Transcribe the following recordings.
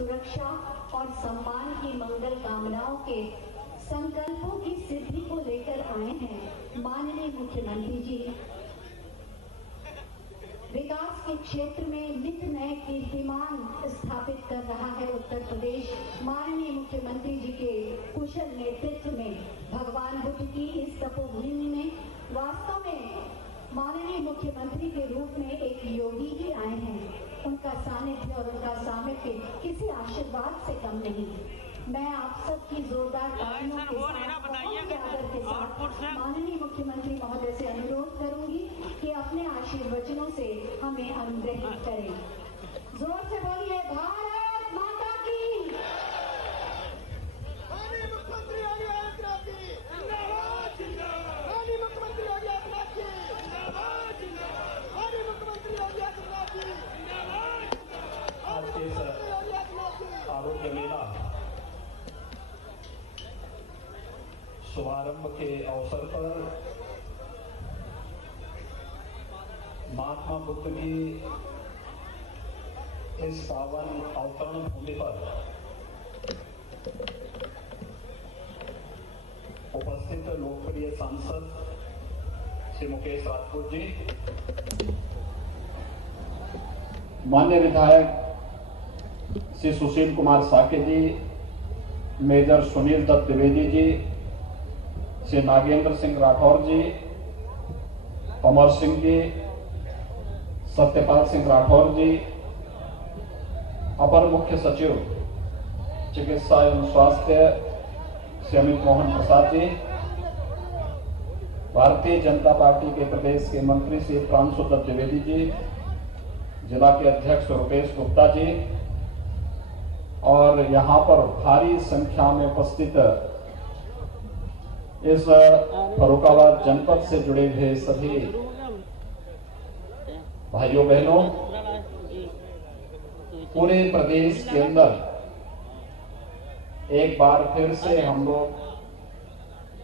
सुरक्षा और सम्मान की मंगल कामनाओं के संकल्पों की सिद्धि को लेकर आए हैं माननीय मुख्यमंत्री जी। विकास के क्षेत्र में नित नए कीर्तिमान स्थापित कर रहा है उत्तर प्रदेश। माननीय मुख्यमंत्री जी के कुशल नेतृत्व में भगवान बुद्ध की इस तपोभूमि में वास्तव में माननीय मुख्यमंत्री के रूप में एक योगी ही आए हैं। उनका सानिध्य और उनका सामिप्य किसी आशीर्वाद से कम नहीं। मैं आप सबकी जोरदार तालियों के साथ बहुत आदर के साथ माननीय मुख्यमंत्री महोदय से अनुरोध करूंगी कि अपने आशीर्वचनों से हमें अनुग्रहित करें। जोर से बोलिए भारत माता की। माननीय मुख्यमंत्री योगी आदित्यनाथ की जिंदाबाद जिंदाबाद। माननीय मुख्यमंत्री योगी आदित्यनाथ की जिंदाबाद जिंदाबाद। माननीय मुख्यमंत्री योगी आदित्यनाथ की जिंदाबाद जिंदाबाद। आज के इस आरोग्य मेला शुभारंभ के अवसर पर महात्मा बुद्ध की इस पावन अवतरण भूमि पर उपस्थित लोकप्रिय सांसद श्री मुकेश राजपूत जी, मान्य विधायक श्री सुशील कुमार साके जी, मेजर सुनील दत्त द्विवेदी जी, श्री नागेंद्र सिंह राठौर जी, अमर सिंह जी, सत्यपाल सिंह राठौर जी, अपर मुख्य सचिव चिकित्सा एवं स्वास्थ्य श्री अमित मोहन प्रसाद जी, भारतीय जनता पार्टी के प्रदेश के मंत्री श्री प्रांशु दत्त द्विवेदी जी, जिला के अध्यक्ष रुपेश गुप्ता जी और यहाँ पर भारी संख्या में उपस्थित इस फर्रुखाबाद जनपद से जुड़े हुए सभी भाइयों बहनों, पूरे प्रदेश के अंदर एक बार फिर से हम लोग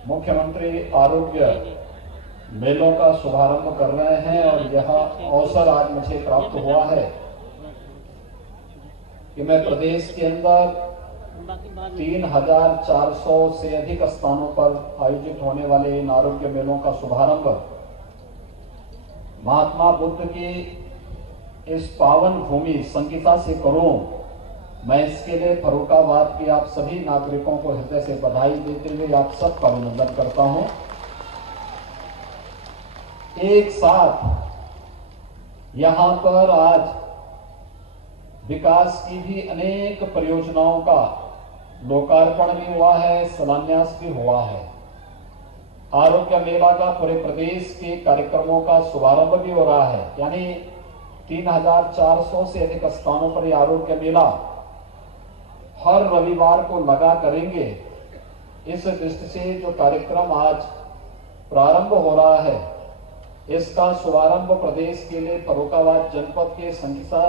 मुख्यमंत्री आरोग्य मेलों का शुभारंभ कर रहे हैं और यह अवसर आज मुझे प्राप्त हुआ है कि मैं प्रदेश के अंदर 3,400 से अधिक स्थानों पर आयोजित होने वाले इन आरोग्य मेलों का शुभारंभ महात्मा बुद्ध की इस पावन भूमि संगीता से करूं। मैं इसके लिए फर्रुखाबाद के आप सभी नागरिकों को हृदय से बधाई देते हुए आप सबका अभिनंदन करता हूं। एक साथ यहां पर आज विकास की भी अनेक परियोजनाओं का लोकार्पण भी हुआ है, शिलान्यास भी हुआ है। आरोग्य मेला का पूरे प्रदेश के कार्यक्रमों का शुभारंभ भी हो रहा है, यानी 3,400 से अधिक स्थानों पर यह आरोग्य मेला हर रविवार को लगा करेंगे। इस दृष्टि से जो कार्यक्रम आज प्रारंभ हो रहा है, इसका शुभारंभ प्रदेश के लिए फर्रुखाबाद जनपद के संगीता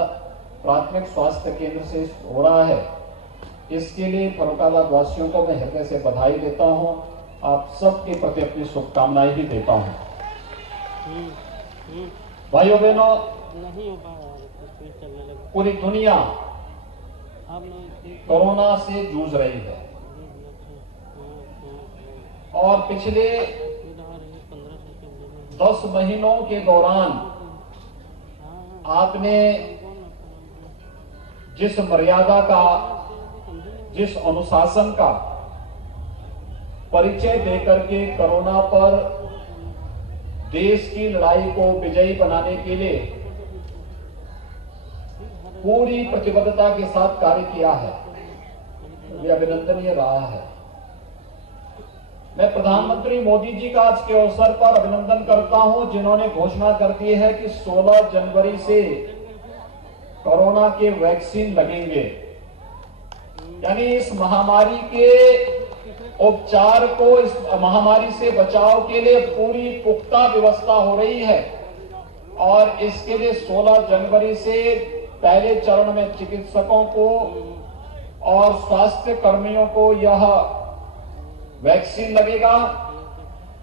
प्राथमिक स्वास्थ्य केंद्र से हो रहा है। इसके लिए फर्रुखाबाद वासियों को मैं हृदय से बधाई देता हूं, आप सबके प्रति अपनी शुभकामनाएं भी देता हूं। भाइयों बहनों, पूरी दुनिया कोरोना से जूझ रही है और पिछले 10 महीनों के दौरान आपने जिस मर्यादा का, जिस अनुशासन का परिचय देकर के कोरोना पर देश की लड़ाई को विजयी बनाने के लिए पूरी प्रतिबद्धता के साथ कार्य किया है, यह अभिनंदनीय रहा है। मैं प्रधानमंत्री मोदी जी का आज के अवसर पर अभिनंदन करता हूं, जिन्होंने घोषणा कर दी है कि 16 जनवरी से कोरोना के वैक्सीन लगेंगे, यानी इस महामारी के उपचार को, इस महामारी से बचाव के लिए पूरी पुख्ता व्यवस्था हो रही है और इसके लिए 16 जनवरी से पहले चरण में चिकित्सकों को और स्वास्थ्य कर्मियों को यह वैक्सीन लगेगा।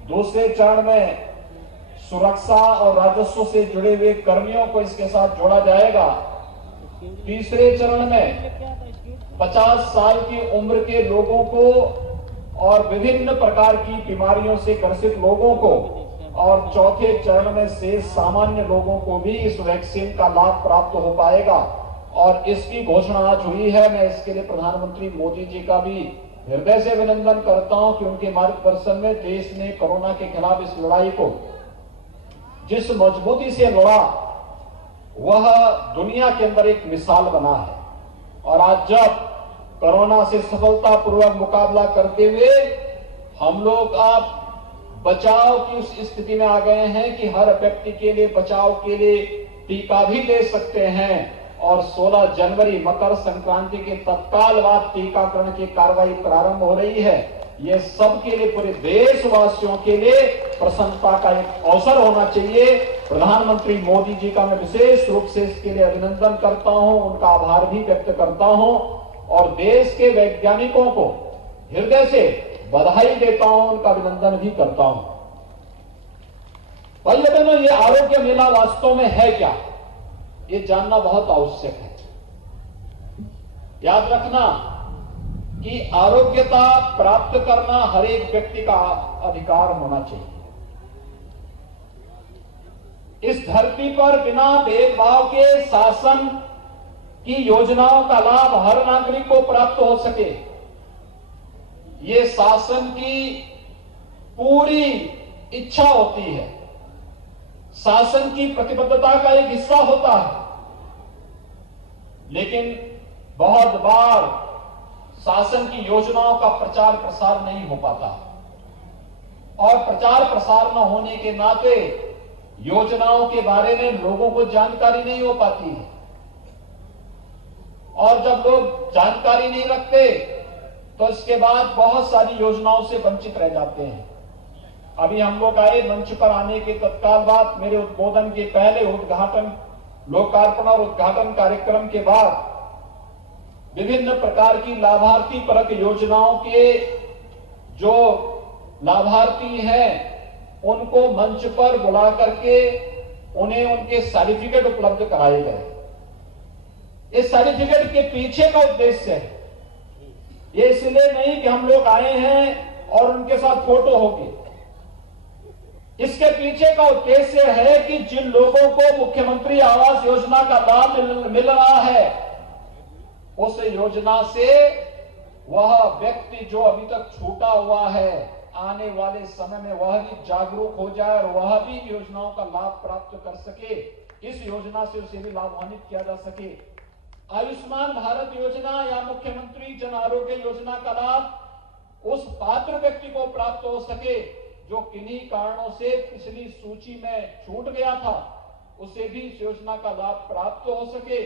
दूसरे चरण में सुरक्षा और राजस्व से जुड़े हुए कर्मियों को इसके साथ जोड़ा जाएगा। तीसरे चरण में 50 साल की उम्र के लोगों को और विभिन्न प्रकार की बीमारियों से ग्रसित लोगों को, और चौथे चरण में से सामान्य लोगों को भी इस वैक्सीन का लाभ प्राप्त हो पाएगा। और इसकी घोषणा आज हुई है। मैं इसके लिए प्रधानमंत्री मोदी जी का भी हृदय से अभिनंदन करता हूं कि उनके मार्गदर्शन में देश ने कोरोना के खिलाफ इस लड़ाई को जिस मजबूती से लड़ा, वह दुनिया के अंदर एक मिसाल बना है। और आज जब कोरोना से सफलतापूर्वक मुकाबला करते हुए हम लोग अब बचाव की उस स्थिति में आ गए हैं कि हर व्यक्ति के लिए बचाव के लिए टीका भी ले सकते हैं। और 16 जनवरी मकर संक्रांति के तत्काल बाद टीकाकरण की कार्रवाई प्रारंभ हो रही है। ये सबके लिए, पूरे देशवासियों के लिए प्रसन्नता का एक अवसर होना चाहिए। प्रधानमंत्री मोदी जी का मैं विशेष रूप से इसके लिए अभिनंदन करता हूं, उनका आभार भी व्यक्त करता हूं और देश के वैज्ञानिकों को हृदय से बधाई देता हूं, उनका अभिनंदन भी करता हूं। भाइयों बहनों, ये आरोग्य मेला वास्तव में है क्या, ये जानना बहुत आवश्यक है। याद रखना कि आरोग्यता प्राप्त करना हर एक व्यक्ति का अधिकार होना चाहिए। इस धरती पर बिना भेदभाव के शासन की योजनाओं का लाभ हर नागरिक को प्राप्त हो सके, ये शासन की पूरी इच्छा होती है, शासन की प्रतिबद्धता का एक हिस्सा होता है। लेकिन बहुत बार शासन की योजनाओं का प्रचार प्रसार नहीं हो पाता और प्रचार प्रसार न होने के नाते योजनाओं के बारे में लोगों को जानकारी नहीं हो पाती है। और जब लोग जानकारी नहीं रखते तो इसके बाद बहुत सारी योजनाओं से वंचित रह जाते हैं। अभी हम लोग आए, मंच पर आने के तत्काल बाद मेरे उद्बोधन के पहले उद्घाटन, लोकार्पण और उद्घाटन कार्यक्रम के बाद विभिन्न प्रकार की लाभार्थी परक योजनाओं के जो लाभार्थी हैं उनको मंच पर बुला करके उन्हें उनके सर्टिफिकेट उपलब्ध कराए गए। इस सर्टिफिकेट के पीछे का उद्देश्य है, ये इसलिए नहीं कि हम लोग आए हैं और उनके साथ फोटो होगी। इसके पीछे का उद्देश्य है कि जिन लोगों को मुख्यमंत्री आवास योजना का लाभ मिल रहा है, उस योजना से वह व्यक्ति जो अभी तक छूटा हुआ है, आने वाले समय में वह भी जागरूक हो जाए और वह भी योजनाओं का लाभ प्राप्त कर सके। इस योजना से उसे भी लाभान्वित किया जा सके। आयुष्मान भारत योजना या मुख्यमंत्री जन आरोग्य योजना का लाभ उस पात्र व्यक्ति को प्राप्त हो सके जो किन्हीं कारणों से पिछली सूची में छूट गया था, उसे भी इस योजना का लाभ प्राप्त हो सके।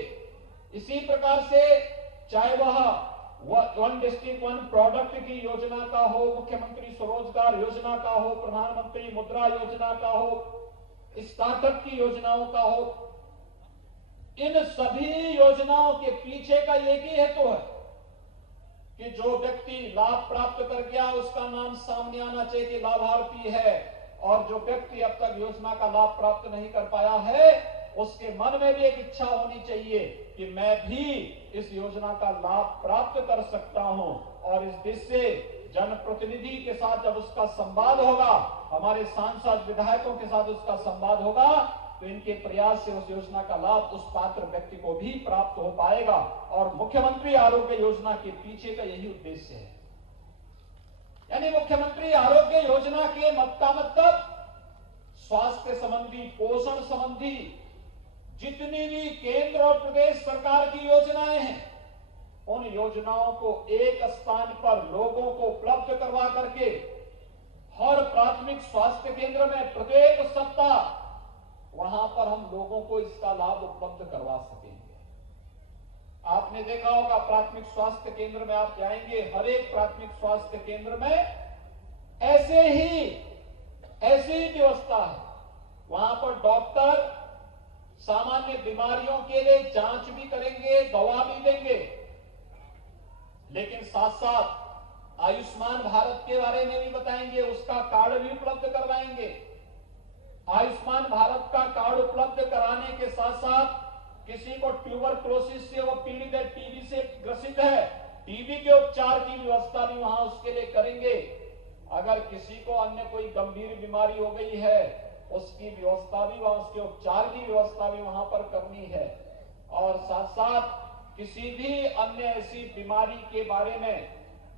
इसी प्रकार से चाहे वह वन डिस्ट्रिक्ट वन प्रोडक्ट की योजना का हो, मुख्यमंत्री स्वरोजगार योजना का हो, प्रधानमंत्री मुद्रा योजना का हो, स्टार्टअप की योजनाओं का हो, इन सभी योजनाओं के पीछे का एक ही हेतु है कि जो व्यक्ति लाभ प्राप्त कर गया उसका नाम सामने आना चाहिए कि लाभार्थी है, और जो व्यक्ति अब तक योजना का लाभ प्राप्त नहीं कर पाया है उसके मन में भी एक इच्छा होनी चाहिए कि मैं भी इस योजना का लाभ प्राप्त कर सकता हूं। और इस देश से जनप्रतिनिधि के साथ जब उसका संवाद होगा, हमारे सांसद विधायकों के साथ उसका संवाद होगा, तो इनके प्रयास से उस योजना का लाभ उस पात्र व्यक्ति को भी प्राप्त हो पाएगा। और मुख्यमंत्री आरोग्य योजना के पीछे का यही उद्देश्य है। यानी मुख्यमंत्री आरोग्य योजना के मतलब स्वास्थ्य संबंधी, पोषण संबंधी जितनी भी केंद्र और प्रदेश सरकार की योजनाएं हैं, उन योजनाओं को एक स्थान पर लोगों को उपलब्ध करवा करके हर प्राथमिक स्वास्थ्य केंद्र में प्रत्येक सप्ताह वहां पर हम लोगों को इसका लाभ उपलब्ध करवा सकेंगे। आपने देखा होगा प्राथमिक स्वास्थ्य केंद्र में आप जाएंगे, हर एक प्राथमिक स्वास्थ्य केंद्र में ऐसी ही व्यवस्था है। वहां पर डॉक्टर सामान्य बीमारियों के लिए जांच भी करेंगे, दवा भी देंगे, लेकिन साथ साथ आयुष्मान भारत के बारे में भी बताएंगे, उसका कार्ड भी उपलब्ध करवाएंगे। आयुष्मान भारत का कार्ड उपलब्ध कराने के साथ साथ किसी को ट्यूबरक्लोसिस से वो पीड़ित है, टीबी से ग्रसित है, टीबी के उपचार की व्यवस्था भी वहां उसके लिए करेंगे। अगर किसी को अन्य कोई गंभीर बीमारी हो गई है, उसकी व्यवस्था भी वहां, उसके उपचार की व्यवस्था भी वहां पर करनी है। और साथ साथ किसी भी अन्य ऐसी बीमारी के बारे में,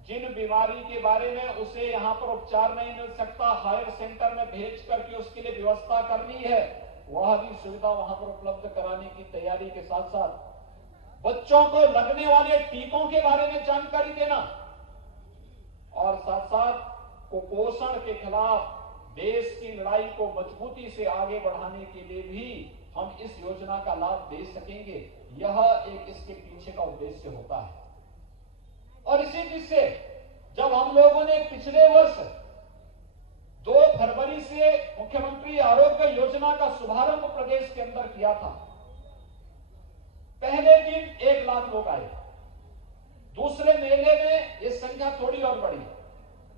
जिन बीमारी के बारे में उसे यहां पर उपचार नहीं मिल सकता, हायर सेंटर में भेज करके उसके लिए व्यवस्था करनी है, वह भी सुविधा वहां पर उपलब्ध कराने की तैयारी के साथ साथ बच्चों को लगने वाले टीकों के बारे में जानकारी देना और साथ साथ कुपोषण के खिलाफ देश की लड़ाई को मजबूती से आगे बढ़ाने के लिए भी हम इस योजना का लाभ दे सकेंगे। यह एक इसके पीछे का उद्देश्य होता है। और इसी चीज से जब हम लोगों ने पिछले वर्ष 2 फरवरी से मुख्यमंत्री आरोग्य योजना का शुभारंभ प्रदेश के अंदर किया था, पहले दिन 1 लाख लोग आए, दूसरे मेले में ये संख्या थोड़ी और बढ़ी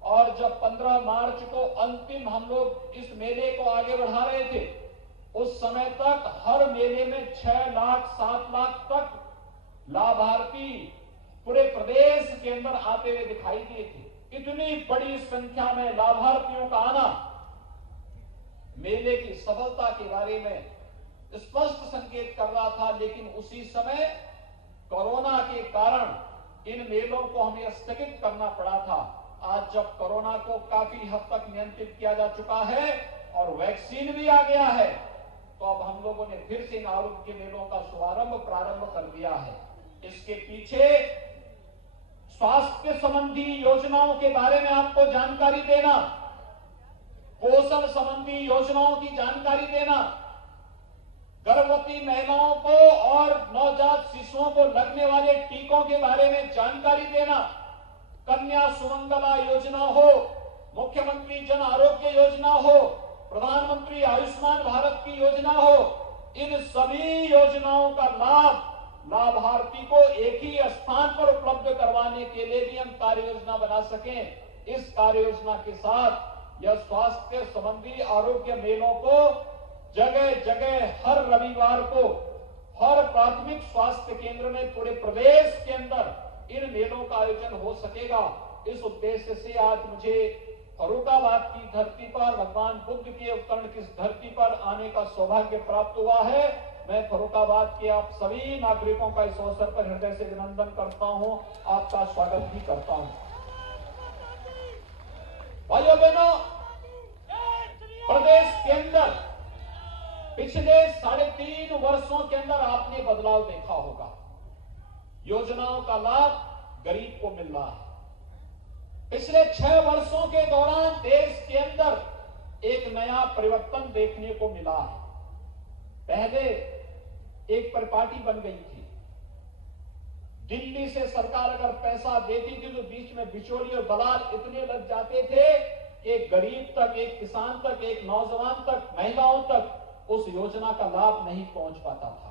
और जब 15 मार्च को अंतिम हम लोग इस मेले को आगे बढ़ा रहे थे, उस समय तक हर मेले में 6 लाख 7 लाख तक लाभार्थी पूरे प्रदेश के अंदर आते हुए दिखाई दिए थे। इतनी बड़ी संख्या में लाभार्थियों का आना मेले की सफलता के बारे में स्पष्ट संकेत कर रहा था। लेकिन उसी समय कोरोना के कारण इन मेलों को हमें स्थगित करना पड़ा था। आज जब कोरोना को काफी हद तक नियंत्रित किया जा चुका है और वैक्सीन भी आ गया है, तो अब हम लोगों ने फिर से इन आरोग्य मेलों का प्रारंभ कर दिया है। इसके पीछे स्वास्थ्य संबंधी योजनाओं के बारे में आपको जानकारी देना, पोषण संबंधी योजनाओं की जानकारी देना, गर्भवती महिलाओं को और नवजात शिशुओं को लगने वाले टीकों के बारे में जानकारी देना, कन्या सुमंगला योजना हो, मुख्यमंत्री जन आरोग्य योजना हो, प्रधानमंत्री आयुष्मान भारत की योजना हो, इन सभी योजनाओं का लाभ लाभार्थी को एक ही स्थान पर उपलब्ध करवाने के लिए भी हम कार्य योजना बना सकें। इस कार्य योजना के साथ यह स्वास्थ्य संबंधी आरोग्य मेलों को जगह जगह हर रविवार को हर प्राथमिक स्वास्थ्य केंद्र में पूरे प्रदेश के अंदर इन मेलों का आयोजन हो सकेगा। इस उद्देश्य से आज मुझे फर्रुखाबाद की धरती पर, भगवान बुद्ध के अवतरण की धरती पर आने का सौभाग्य प्राप्त हुआ है। मैं फर्रुखाबाद के आप सभी नागरिकों का इस अवसर पर हृदय से अभिनंदन करता हूं, आपका स्वागत भी करता हूं। भाइयों बहनों, प्रदेश के अंदर पिछले 3.5 वर्षों के अंदर आपने बदलाव देखा होगा। योजनाओं का लाभ गरीब को मिल रहा है। पिछले 6 वर्षों के दौरान देश के अंदर एक नया परिवर्तन देखने को मिला है। पहले एक परिपाटी बन गई थी, दिल्ली से सरकार अगर पैसा देती थी तो बीच में बिचौलिए और दलाल इतने लग जाते थे कि एक गरीब तक, एक किसान तक, एक नौजवान तक, महिलाओं तक उस योजना का लाभ नहीं पहुंच पाता था।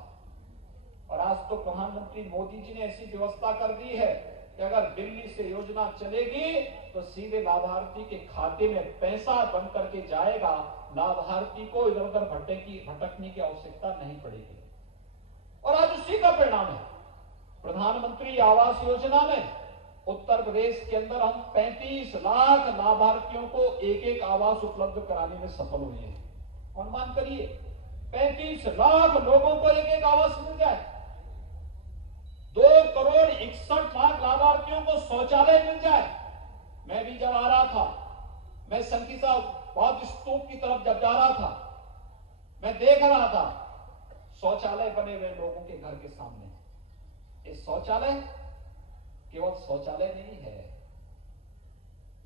और आज तो प्रधानमंत्री मोदी जी ने ऐसी व्यवस्था कर दी है कि अगर दिल्ली से योजना चलेगी तो सीधे लाभार्थी के खाते में पैसा बन करके जाएगा, लाभार्थी को इधर उधर भटकने की आवश्यकता नहीं पड़ेगी। और आज उसी का परिणाम है, प्रधानमंत्री आवास योजना में उत्तर प्रदेश के अंदर हम 35 लाख लाभार्थियों को एक आवास उपलब्ध कराने में सफल हुए हैं। अनुमान करिए 35 लाख लोगों को एक आवास मिल जाए, 2 करोड़ 61 लाख लाभार्थियों को शौचालय मिल जाए। मैं भी जब आ रहा था, मैं संकीसा बौद्ध स्तूप की तरफ जब जा रहा था, मैं देख रहा था शौचालय बने हुए लोगों के घर के सामने। ये शौचालय केवल शौचालय नहीं है,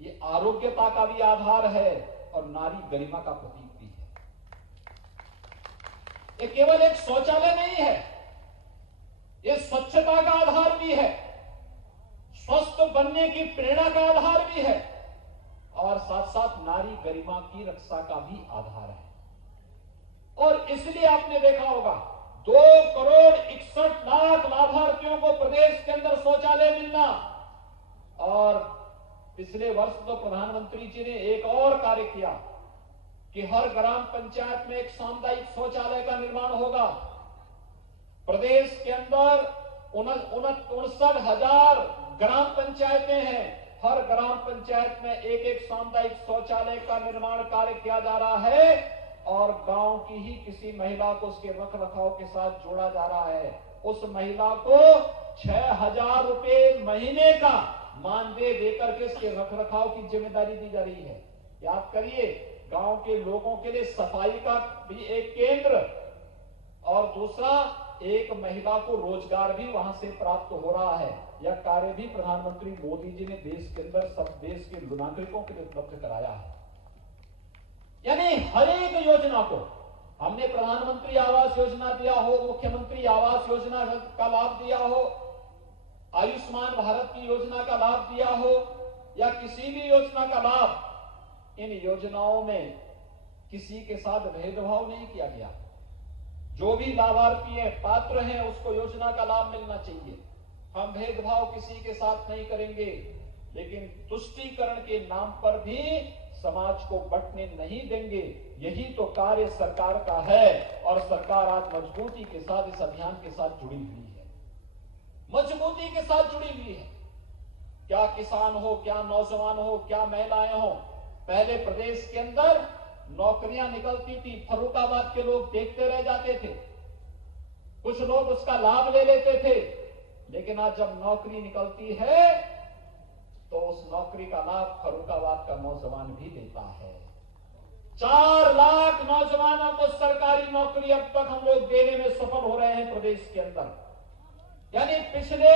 ये आरोग्यता का भी आधार है और नारी गरिमा का प्रतीक भी है। ये केवल एक शौचालय नहीं है, ये स्वच्छता का आधार भी है, स्वस्थ बनने की प्रेरणा का आधार भी है और साथ साथ नारी गरिमा की रक्षा का भी आधार है। और इसलिए आपने देखा होगा 2 करोड़ 61 लाख लाभार्थियों को प्रदेश के अंदर शौचालय मिलना। और पिछले वर्ष तो प्रधानमंत्री जी ने एक और कार्य किया कि हर ग्राम पंचायत में एक सामुदायिक शौचालय का निर्माण होगा। प्रदेश के अंदर 59,000 ग्राम पंचायतें हैं। हर ग्राम पंचायत में एक सामुदायिक शौचालय का निर्माण कार्य किया जा रहा है और गांव की ही किसी महिला को उसके रखरखाव के साथ जोड़ा जा रहा है। उस महिला को 6,000 रुपए महीने का मानदेय देकर के उसके रखरखाव की जिम्मेदारी दी जा रही है। याद करिए, गांव के लोगों के लिए सफाई का भी एक केंद्र और दूसरा एक महिला को रोजगार भी वहां से प्राप्त हो रहा है। यह कार्य भी प्रधानमंत्री मोदी जी ने देश के अंदर सब देश के नागरिकों के लिए उपलब्ध कराया है। यानी हर एक योजना को हमने प्रधानमंत्री आवास योजना दिया हो, मुख्यमंत्री आवास योजना का लाभ दिया हो, आयुष्मान भारत की योजना का लाभ दिया हो या किसी भी योजना का लाभ, इन योजनाओं में किसी के साथ भेदभाव नहीं किया गया। जो भी लाभार्थी है, पात्र हैं, उसको योजना का लाभ मिलना चाहिए। हम भेदभाव किसी के साथ नहीं करेंगे, लेकिन तुष्टीकरण के नाम पर भी समाज को बंटने नहीं देंगे। यही तो कार्य सरकार का है और सरकार आज मजबूती के साथ इस अभियान के साथ जुड़ी हुई है, मजबूती के साथ जुड़ी हुई है। क्या किसान हो, क्या नौजवान हो, क्या महिलाएं हो, पहले प्रदेश के अंदर नौकरियां निकलती थी, फर्रुखाबाद के लोग देखते रह जाते थे, कुछ लोग उसका लाभ ले लेते थे, लेकिन आज जब नौकरी निकलती है तो उस नौकरी का लाभ फर्रुखाबाद का नौजवान भी लेता है। 4 लाख नौजवानों को सरकारी नौकरी अब तक हम लोग देने में सफल हो रहे हैं प्रदेश के अंदर। यानी पिछले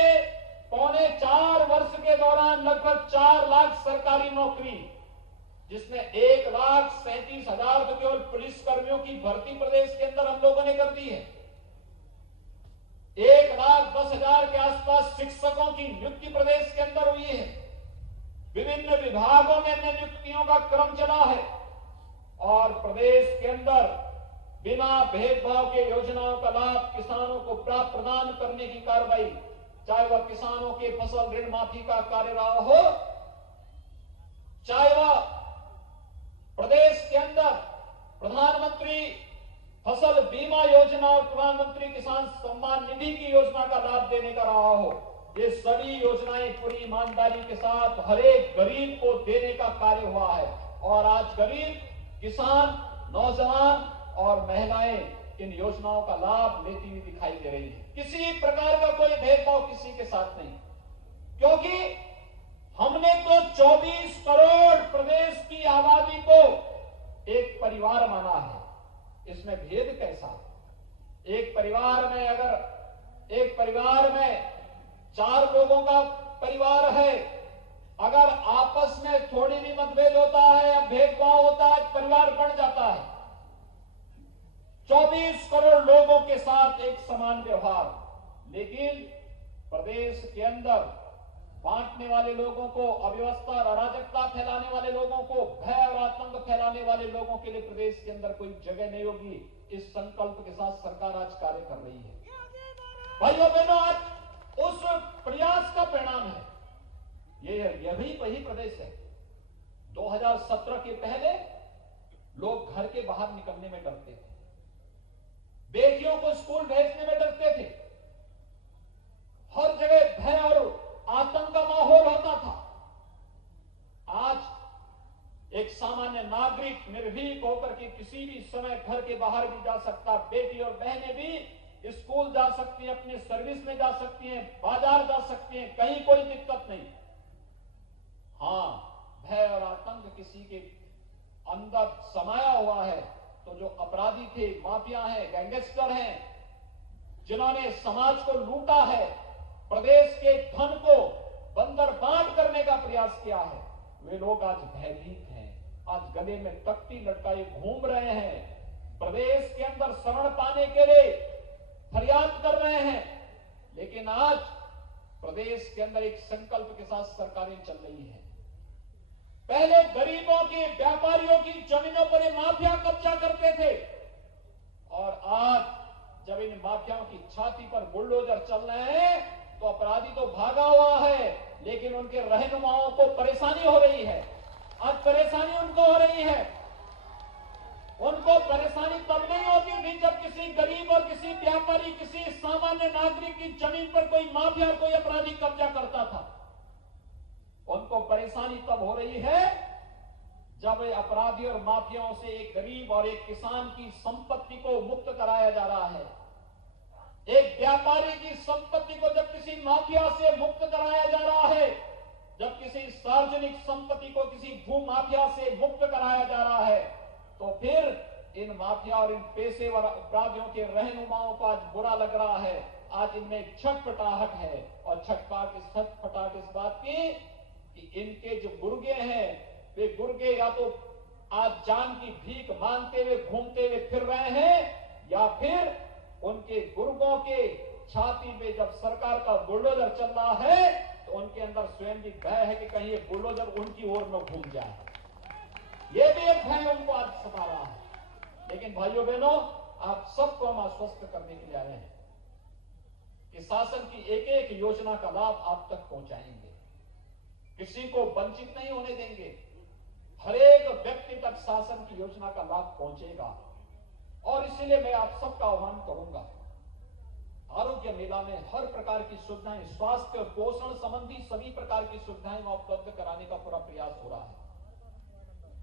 3.25 वर्ष के दौरान लगभग 4 लाख सरकारी नौकरी, जिसमें 1,37,000 तो केवल पुलिस कर्मियों की भर्ती प्रदेश के अंदर हम लोगों ने कर दी है। 1,10,000 के आसपास शिक्षकों की नियुक्ति प्रदेश के अंदर हुई है। विभिन्न विभागों में नियुक्तियों का क्रम चला है और प्रदेश के अंदर बिना भेदभाव के योजनाओं का लाभ किसानों को प्राप्त प्रदान करने की कार्रवाई, चाहे वह किसानों के फसल ऋण माफी का कार्य रहा हो, चाहे वह प्रदेश के अंदर प्रधानमंत्री फसल बीमा योजना और प्रधानमंत्री किसान सम्मान निधि की योजना का लाभ देने का रहा हो, ये सभी योजनाएं पूरी ईमानदारी के साथ हर एक गरीब को देने का कार्य हुआ है। और आज गरीब, किसान, नौजवान और महिलाएं इन योजनाओं का लाभ लेती हुई दिखाई दे रही है। किसी प्रकार का कोई भेदभाव किसी के साथ नहीं, क्योंकि हमने तो 24 करोड़ प्रदेश की आबादी को एक परिवार माना है। इसमें भेद कैसा? एक परिवार में 4 लोगों का परिवार है, अगर आपस में थोड़ी भी मतभेद होता है या भेदभाव होता है, परिवार बढ़ जाता है। 24 करोड़ लोगों के साथ एक समान व्यवहार, लेकिन प्रदेश के अंदर बांटने वाले लोगों को, अव्यवस्था और अराजकता फैलाने वाले लोगों को, भय और आतंक फैलाने वाले लोगों के लिए प्रदेश के अंदर कोई जगह नहीं होगी। इस संकल्प के साथ सरकार आज कार्य कर रही है। भाइयों बहनों, आज उस प्रयास का परिणाम है यह भी वही प्रदेश है। 2017 के पहले लोग घर के बाहर निकलने में डरते थे, बेटियों को स्कूल भेजने में डरते थे, हर जगह भय और आतंक का माहौल होता था। आज एक सामान्य नागरिक निर्भीक होकर के किसी भी समय घर के बाहर भी जा सकता, बेटी और बहनें भी स्कूल जा सकती हैं, अपने सर्विस में जा सकती हैं, बाजार जा सकती हैं, कहीं कोई दिक्कत नहीं। हाँ, भय और आतंक किसी के अंदर समाया हुआ है तो जो अपराधी थे, माफिया हैं, गैंगस्टर हैं, जिन्होंने समाज को लूटा है, प्रदेश के धन को बंदरबांट करने का प्रयास किया है, वे लोग आज भयभीत हैं। आज गले में तख्ती लटकाए घूम रहे हैं, प्रदेश के अंदर शरण पाने के लिए फरियाद कर रहे हैं। लेकिन आज प्रदेश के अंदर एक संकल्प के साथ सरकारें चल रही है। पहले गरीबों की, व्यापारियों की जमीनों पर ये माफिया कब्जा करते थे और आज जब इन माफियाओं की छाती पर बुलडोजर चल रहे हैं तो अपराधी तो भागा हुआ है, लेकिन उनके रहनुमाओं को परेशानी हो रही है। आज परेशानी उनको हो रही है। उनको परेशानी तब नहीं होती थी जब किसी गरीब और किसी व्यापारी, किसी सामान्य नागरिक की जमीन पर कोई माफिया, कोई अपराधी कब्जा करता था। उनको परेशानी तब हो रही है जब अपराधी और माफियाओं से एक गरीब और एक किसान की संपत्ति को मुक्त कराया जा रहा है। एक व्यापारी की संपत्ति को जब किसी माफिया से मुक्त कराया जा रहा है, जब किसी सार्वजनिक संपत्ति को किसी भू माफिया से मुक्त कराया जा रहा है, तो फिर इन माफिया और इन पेशेवर अपराधियों के रहनुमाओं को आज बुरा लग रहा है। आज इनमें एक छटपटाहट है, और छटपटाहट इस बात की कि इनके जो गुर्गे हैं, वे गुर्गे या तो आज जान की भीख मांगते हुए घूमते हुए फिर रहे हैं, या फिर उनके गुर्गों के छाती में जब सरकार का बुलडोजर चल रहा है तो उनके अंदर स्वयं भी भय है कि कहीं ये बुलडोजर उनकी ओर न घूम जाए। ये भी एक भय उनको आज सता रहा है। लेकिन भाइयों बहनों, आप सबको हम आश्वस्त करने के लिए आए हैं कि शासन की एक एक योजना का लाभ आप तक पहुंचाएंगे, किसी को वंचित नहीं होने देंगे। हर एक व्यक्ति तक शासन की योजना का लाभ पहुंचेगा। और इसलिए मैं आप सबका आह्वान करूंगा, आरोग्य मेला में हर प्रकार की सुविधाएं, स्वास्थ्य और पोषण संबंधी सभी प्रकार की सुविधाएं उपलब्ध कराने का पूरा प्रयास हो रहा है।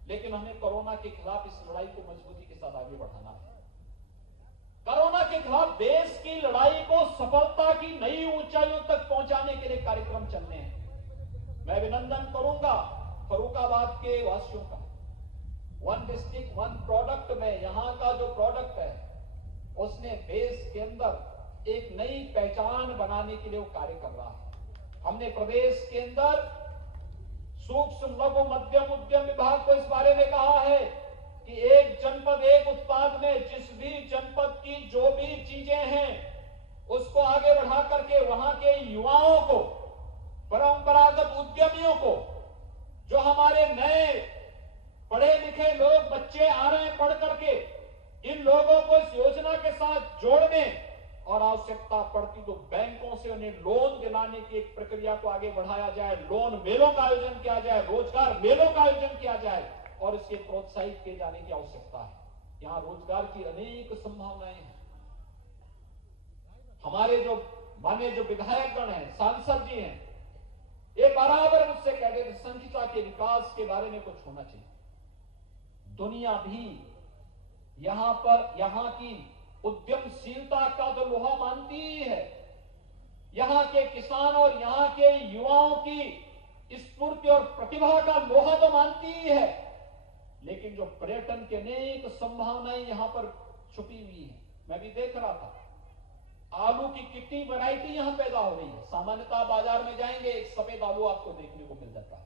लेकिन हमें कोरोना के खिलाफ इस लड़ाई को मजबूती के साथ आगे बढ़ाना है। कोरोना के खिलाफ देश की लड़ाई को सफलता की नई ऊंचाइयों तक पहुंचाने के लिए कार्यक्रम चलने हैं। मैं अभिनंदन करूंगा फर्रुखाबाद के वासियों का। वन डिस्ट्रिक्ट वन प्रोडक्ट में यहां का जो प्रोडक्ट है, उसने देश के अंदर एक नई पहचान बनाने के लिए वो कार्य कर रहा है। हमने प्रदेश के अंदर सूक्ष्म लघु मध्यम उद्यम विभाग को इस बारे में कहा है कि एक जनपद एक उत्पाद में जिस भी जनपद की जो भी चीजें हैं उसको आगे बढ़ा करके वहां के युवाओं को, परंपरागत उद्यमियों को, जो हमारे नए पढ़े लिखे लोग बच्चे आ रहे हैं पढ़ करके, इन लोगों को इस योजना के साथ जोड़ने और आवश्यकता पड़ती तो बैंकों से उन्हें लोन दिलाने की एक प्रक्रिया को आगे बढ़ाया जाए। लोन मेलों का आयोजन किया जाए, रोजगार मेलों का आयोजन किया जाए और इसके प्रोत्साहित किए जाने की आवश्यकता है। यहां रोजगार की अनेक संभावनाएं हैं। हमारे जो माननीय जो विधायकगण हैं, सांसद जी हैं, ये बराबर मुझसे कहते थे संचिता के विकास के बारे में कुछ होना चाहिए। दुनिया भी यहां पर यहां की उद्यमशीलता का तो लोहा मानती ही है। यहां के किसान और यहां के युवाओं की स्फूर्ति और प्रतिभा का लोहा तो मानती ही है, लेकिन जो पर्यटन के अनेक संभावनाएं यहां पर छुपी हुई है। मैं भी देख रहा था आलू की कितनी वैरायटी यहां पैदा हो रही है। सामान्यतः बाजार में जाएंगे एक सफेद आलू आपको देखने को मिल जाता है,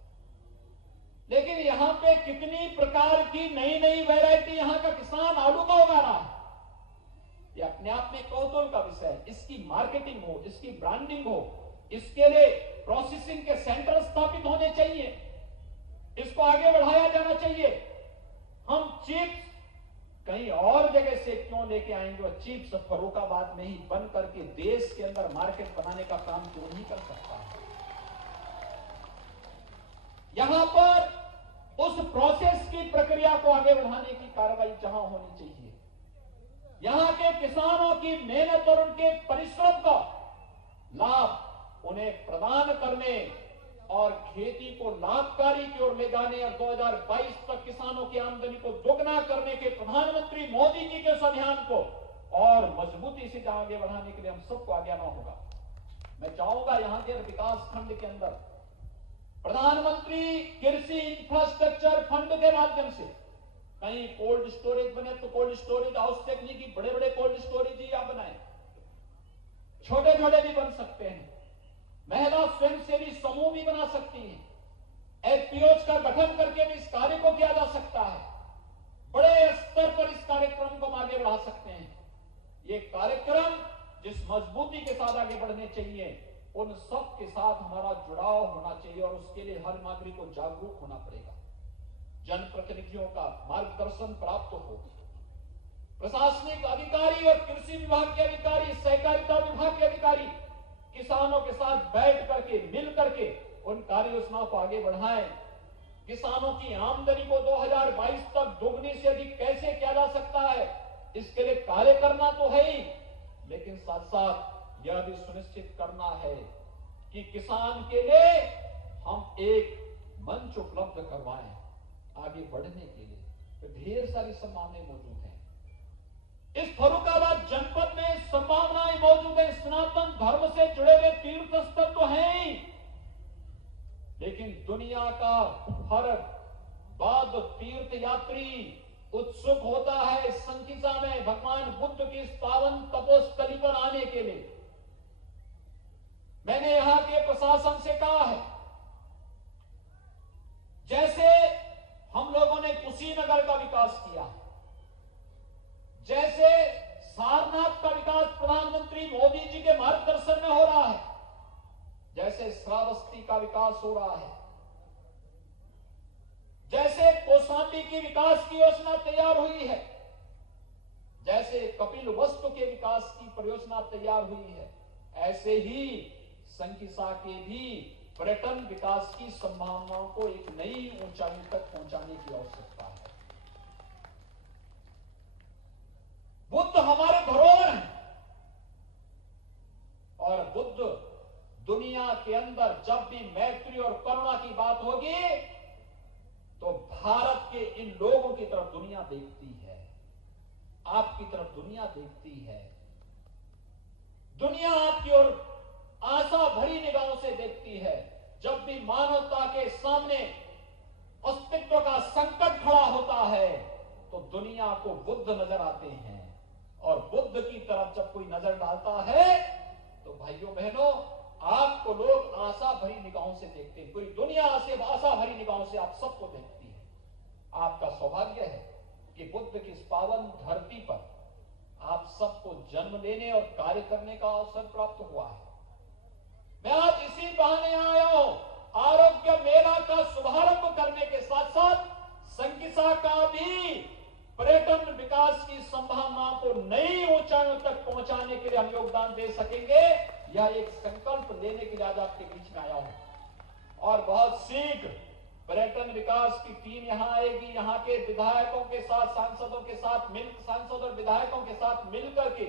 लेकिन यहां पे कितनी प्रकार की नई नई वैरायटी यहां का किसान आलू का उगा रहा है। ये अपने आप में कौतूहल का विषय है। इसकी मार्केटिंग हो, इसकी ब्रांडिंग हो, इसके लिए प्रोसेसिंग के सेंटर स्थापित होने चाहिए, इसको आगे बढ़ाया जाना चाहिए। हम चिप्स कहीं और जगह से क्यों लेके आएंगे, और चिप्स फर्रुखाबाद में ही बन करके देश के अंदर मार्केट बनाने का काम क्यों नहीं कर सकता है। यहां पर उस प्रोसेस की प्रक्रिया को आगे बढ़ाने की कार्रवाई जहां होनी चाहिए, यहां के किसानों की मेहनत और उनके परिश्रम का लाभ उन्हें प्रदान करने और खेती को लाभकारी की ओर ले जाने और 2022 तक किसानों की आमदनी को दोगुना करने के प्रधानमंत्री मोदी जी के इस अभियान को और मजबूती से आगे बढ़ाने के लिए हम सबको आगे आना होगा। मैं चाहूंगा यहां के विकास खंड के अंदर प्रधानमंत्री कृषि इंफ्रास्ट्रक्चर फंड के माध्यम से कहीं कोल्ड स्टोरेज बने तो कोल्ड स्टोरेज आवश्यक नहीं कि बड़े बड़े कोल्ड स्टोरेज ही आप बनाए, छोटे छोटे भी बन सकते हैं। महिला स्वयंसेवी समूह भी बना सकती हैं। एफपीओज का गठन करके भी इस कार्य को किया जा सकता है। बड़े स्तर पर इस कार्यक्रम को हम आगे बढ़ा सकते हैं। ये कार्यक्रम जिस मजबूती के साथ आगे बढ़ने चाहिए, उन सब के साथ हमारा जुड़ाव होना चाहिए और उसके लिए हर नागरिक को जागरूक होना पड़ेगा। जनप्रतिनिधियों का मार्गदर्शन प्राप्त हो, प्रशासनिक अधिकारी और कृषि विभाग के अधिकारी, सहकारिता विभाग के अधिकारी किसानों के साथ बैठ करके मिल करके उन कार्य योजनाओं को आगे बढ़ाएं। किसानों की आमदनी को 2022 तक दोगुनी से अधिक कैसे किया जा सकता है, इसके लिए कार्य करना तो है ही, लेकिन साथ साथ यह भी सुनिश्चित करना है कि किसान के लिए हम एक मंच उपलब्ध करवाएं आगे बढ़ने के लिए। तो ढेर सारी संभावनाएं मौजूद हैं। इस फर्रुखाबाद जनपद में संभावनाएं मौजूद है। सनातन धर्म से जुड़े हुए तीर्थ स्थल तो हैं ही, लेकिन दुनिया का हर बौद्ध तीर्थ यात्री उत्सुक होता है संकिसा में भगवान बुद्ध की इस पावन तपोस्थली पर आने के लिए। मैंने यहां के प्रशासन से कहा है, जैसे हम लोगों ने कुशीनगर का विकास किया, जैसे सारनाथ का विकास प्रधानमंत्री मोदी जी के मार्गदर्शन में हो रहा है, जैसे श्रावस्ती का विकास हो रहा है, जैसे कौशाम्बी की विकास की योजना तैयार हुई है, जैसे कपिलवस्तु के विकास की परियोजना तैयार हुई है, ऐसे ही संकिसा के भी पर्यटन विकास की संभावनाओं को एक नई ऊंचाई तक पहुंचाने की आवश्यकता है। बुद्ध हमारे धरोहर हैं और बुद्ध दुनिया के अंदर जब भी मैत्री और करुणा की बात होगी तो भारत के इन लोगों की तरफ दुनिया देखती है, आपकी तरफ दुनिया देखती है। दुनिया आपकी ओर आशा भरी निगाहों से देखती है। जब भी मानवता के सामने अस्तित्व का संकट खड़ा होता है तो दुनिया को बुद्ध नजर आते हैं, और बुद्ध की तरफ जब कोई नजर डालता है तो भाइयों बहनों आपको लोग आशा भरी निगाहों से देखते हैं। पूरी दुनिया से आशा भरी निगाहों से आप सबको देखती है। आपका सौभाग्य है कि बुद्ध की इस पावन धरती पर आप सबको जन्म लेने और कार्य करने का अवसर प्राप्त हुआ है। मैं आज इसी बहाने आया हूं, आरोग्य मेला का शुभारंभ करने के साथ साथ संकिसा का भी पर्यटन विकास की संभावनाओं को नई ऊंचाइयों तक पहुंचाने के लिए हम योगदान दे सकेंगे। यह एक संकल्प लेने के लिए आज आपके बीच में आया हूं। और बहुत शीघ्र पर्यटन विकास की टीम यहां आएगी, यहां के विधायकों के साथ, सांसदों के साथ सांसद और विधायकों के साथ मिलकर के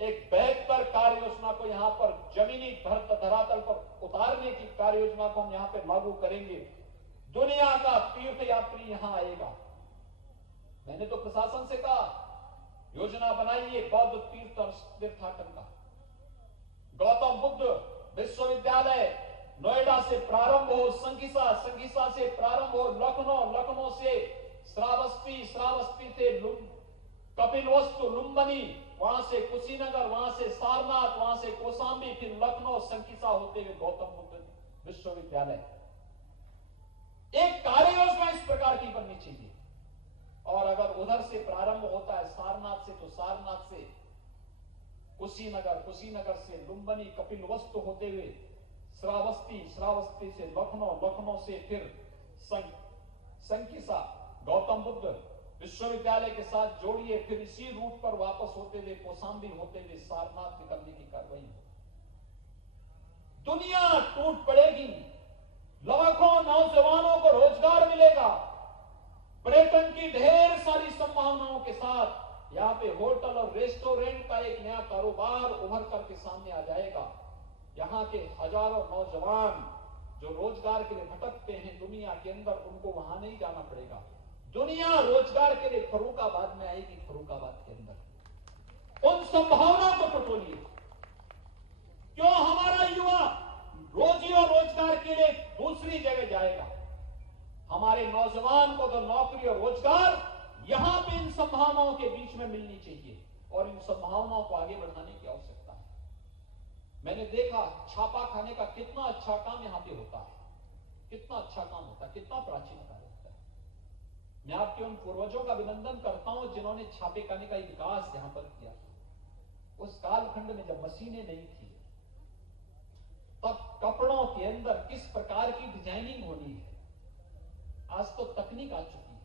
एक बेहतर कार्य योजना को यहां पर जमीनी धरातल पर उतारने की कार्य योजना को हम यहां पर लागू करेंगे। दुनिया का तीर्थ यात्री यहां आएगा। मैंने तो प्रशासन से कहा योजना बनाइए बौद्ध तीर्थाटन का। गौतम बुद्ध विश्वविद्यालय नोएडा से प्रारंभ हो, संकिसा से प्रारंभ हो, लखनऊ से श्रावस्ती से कपिलवस्तु लुम्बिनी, वहां से कुशीनगर, वहां से सारनाथ, वहां से कौशाम्बी, फिर लखनऊ संकिसा होते हुए गौतम बुद्ध विश्वविद्यालय। एक कार्य योजना इस प्रकार की बननी चाहिए। और अगर उधर से प्रारंभ होता है सारनाथ से, तो सारनाथ से कुशीनगर से लुम्बिनी, कपिलवस्तु होते हुए श्रावस्ती से लखनऊ से फिर संकिसा गौतम बुद्ध विश्वविद्यालय के साथ जोड़िए, फिर इसी रूट पर वापस होते हुए कौशाम्बी होते हुए सारनाथ निकलने की कार्रवाई। दुनिया टूट पड़ेगी, लाखों नौजवानों को रोजगार मिलेगा, पर्यटन की ढेर सारी संभावनाओं के साथ यहाँ पे होटल और रेस्टोरेंट का एक नया कारोबार उभर करके सामने आ जाएगा। यहाँ के हजारों नौजवान जो रोजगार के लिए भटकते हैं दुनिया के अंदर, उनको वहां नहीं जाना पड़ेगा। दुनिया रोजगार के लिए फर्रुखाबाद में आएगी, फर्रुखाबाद के अंदर। उन संभावनाओं को टटोलिए। क्यों हमारा युवा रोजी और रोजगार के लिए दूसरी जगह जाएगा? हमारे नौजवान को तो नौकरी और रोजगार यहां पे इन संभावनाओं के बीच में मिलनी चाहिए, और इन संभावनाओं को आगे बढ़ाने की आवश्यकता है। मैंने देखा छापा खाने का कितना अच्छा काम यहां पे होता है, कितना अच्छा काम होता है, कितना प्राचीन कार्य होता है। मैं आपके उन पूर्वजों का अभिनंदन करता हूं जिन्होंने छापे खाने का विकास यहां पर किया। उस कालखंड में जब मशीनें नहीं थी, तब कपड़ों के अंदर किस प्रकार की डिजाइनिंग होनी है। आज तो तकनीक आ चुकी है,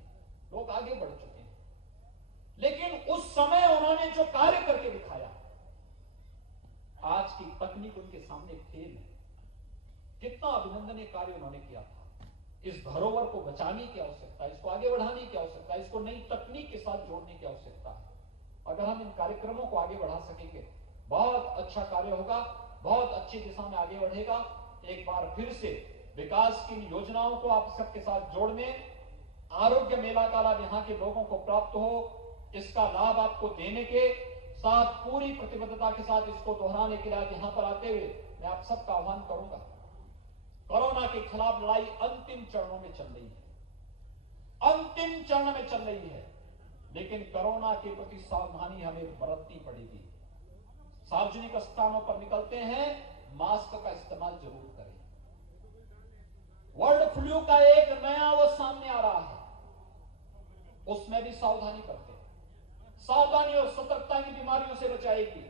लोग आगे बढ़ चुके हैं, लेकिन उस समय उन्होंने जो कार्य करके दिखाया, आज की तकनीक उनके सामने फेल है। कितना अभिनंदनीय कार्य उन्होंने किया था। इस धरोहर को बचाने की आवश्यकता है, इसको आगे बढ़ाने की आवश्यकता है, इसको नई तकनीक के साथ जोड़ने की आवश्यकता है। अगर हम इन कार्यक्रमों को आगे बढ़ा सकेंगे, बहुत अच्छा कार्य होगा, बहुत अच्छी दिशा में आगे बढ़ेगा। एक बार फिर से विकास की योजनाओं को आप सबके साथ जोड़ने, आरोग्य मेला का लाभ यहाँ के लोगों को प्राप्त हो, इसका लाभ आपको देने के साथ पूरी प्रतिबद्धता के साथ इसको दोहराने के लिए आज यहाँ पर आते हुए मैं आप सबका आह्वान करूंगा। कोरोना के खिलाफ लड़ाई अंतिम चरणों में चल रही है, अंतिम चरण में चल रही है, लेकिन कोरोना के प्रति सावधानी हमें बरतनी पड़ेगी। सार्वजनिक स्थानों पर निकलते हैं, मास्क का इस्तेमाल जरूर करें। वर्ल्ड फ्लू का एक नया वो सामने आ रहा है, उसमें भी सावधानी करते हैं। सावधानी और सतर्कता इन बीमारियों से बचाएगी।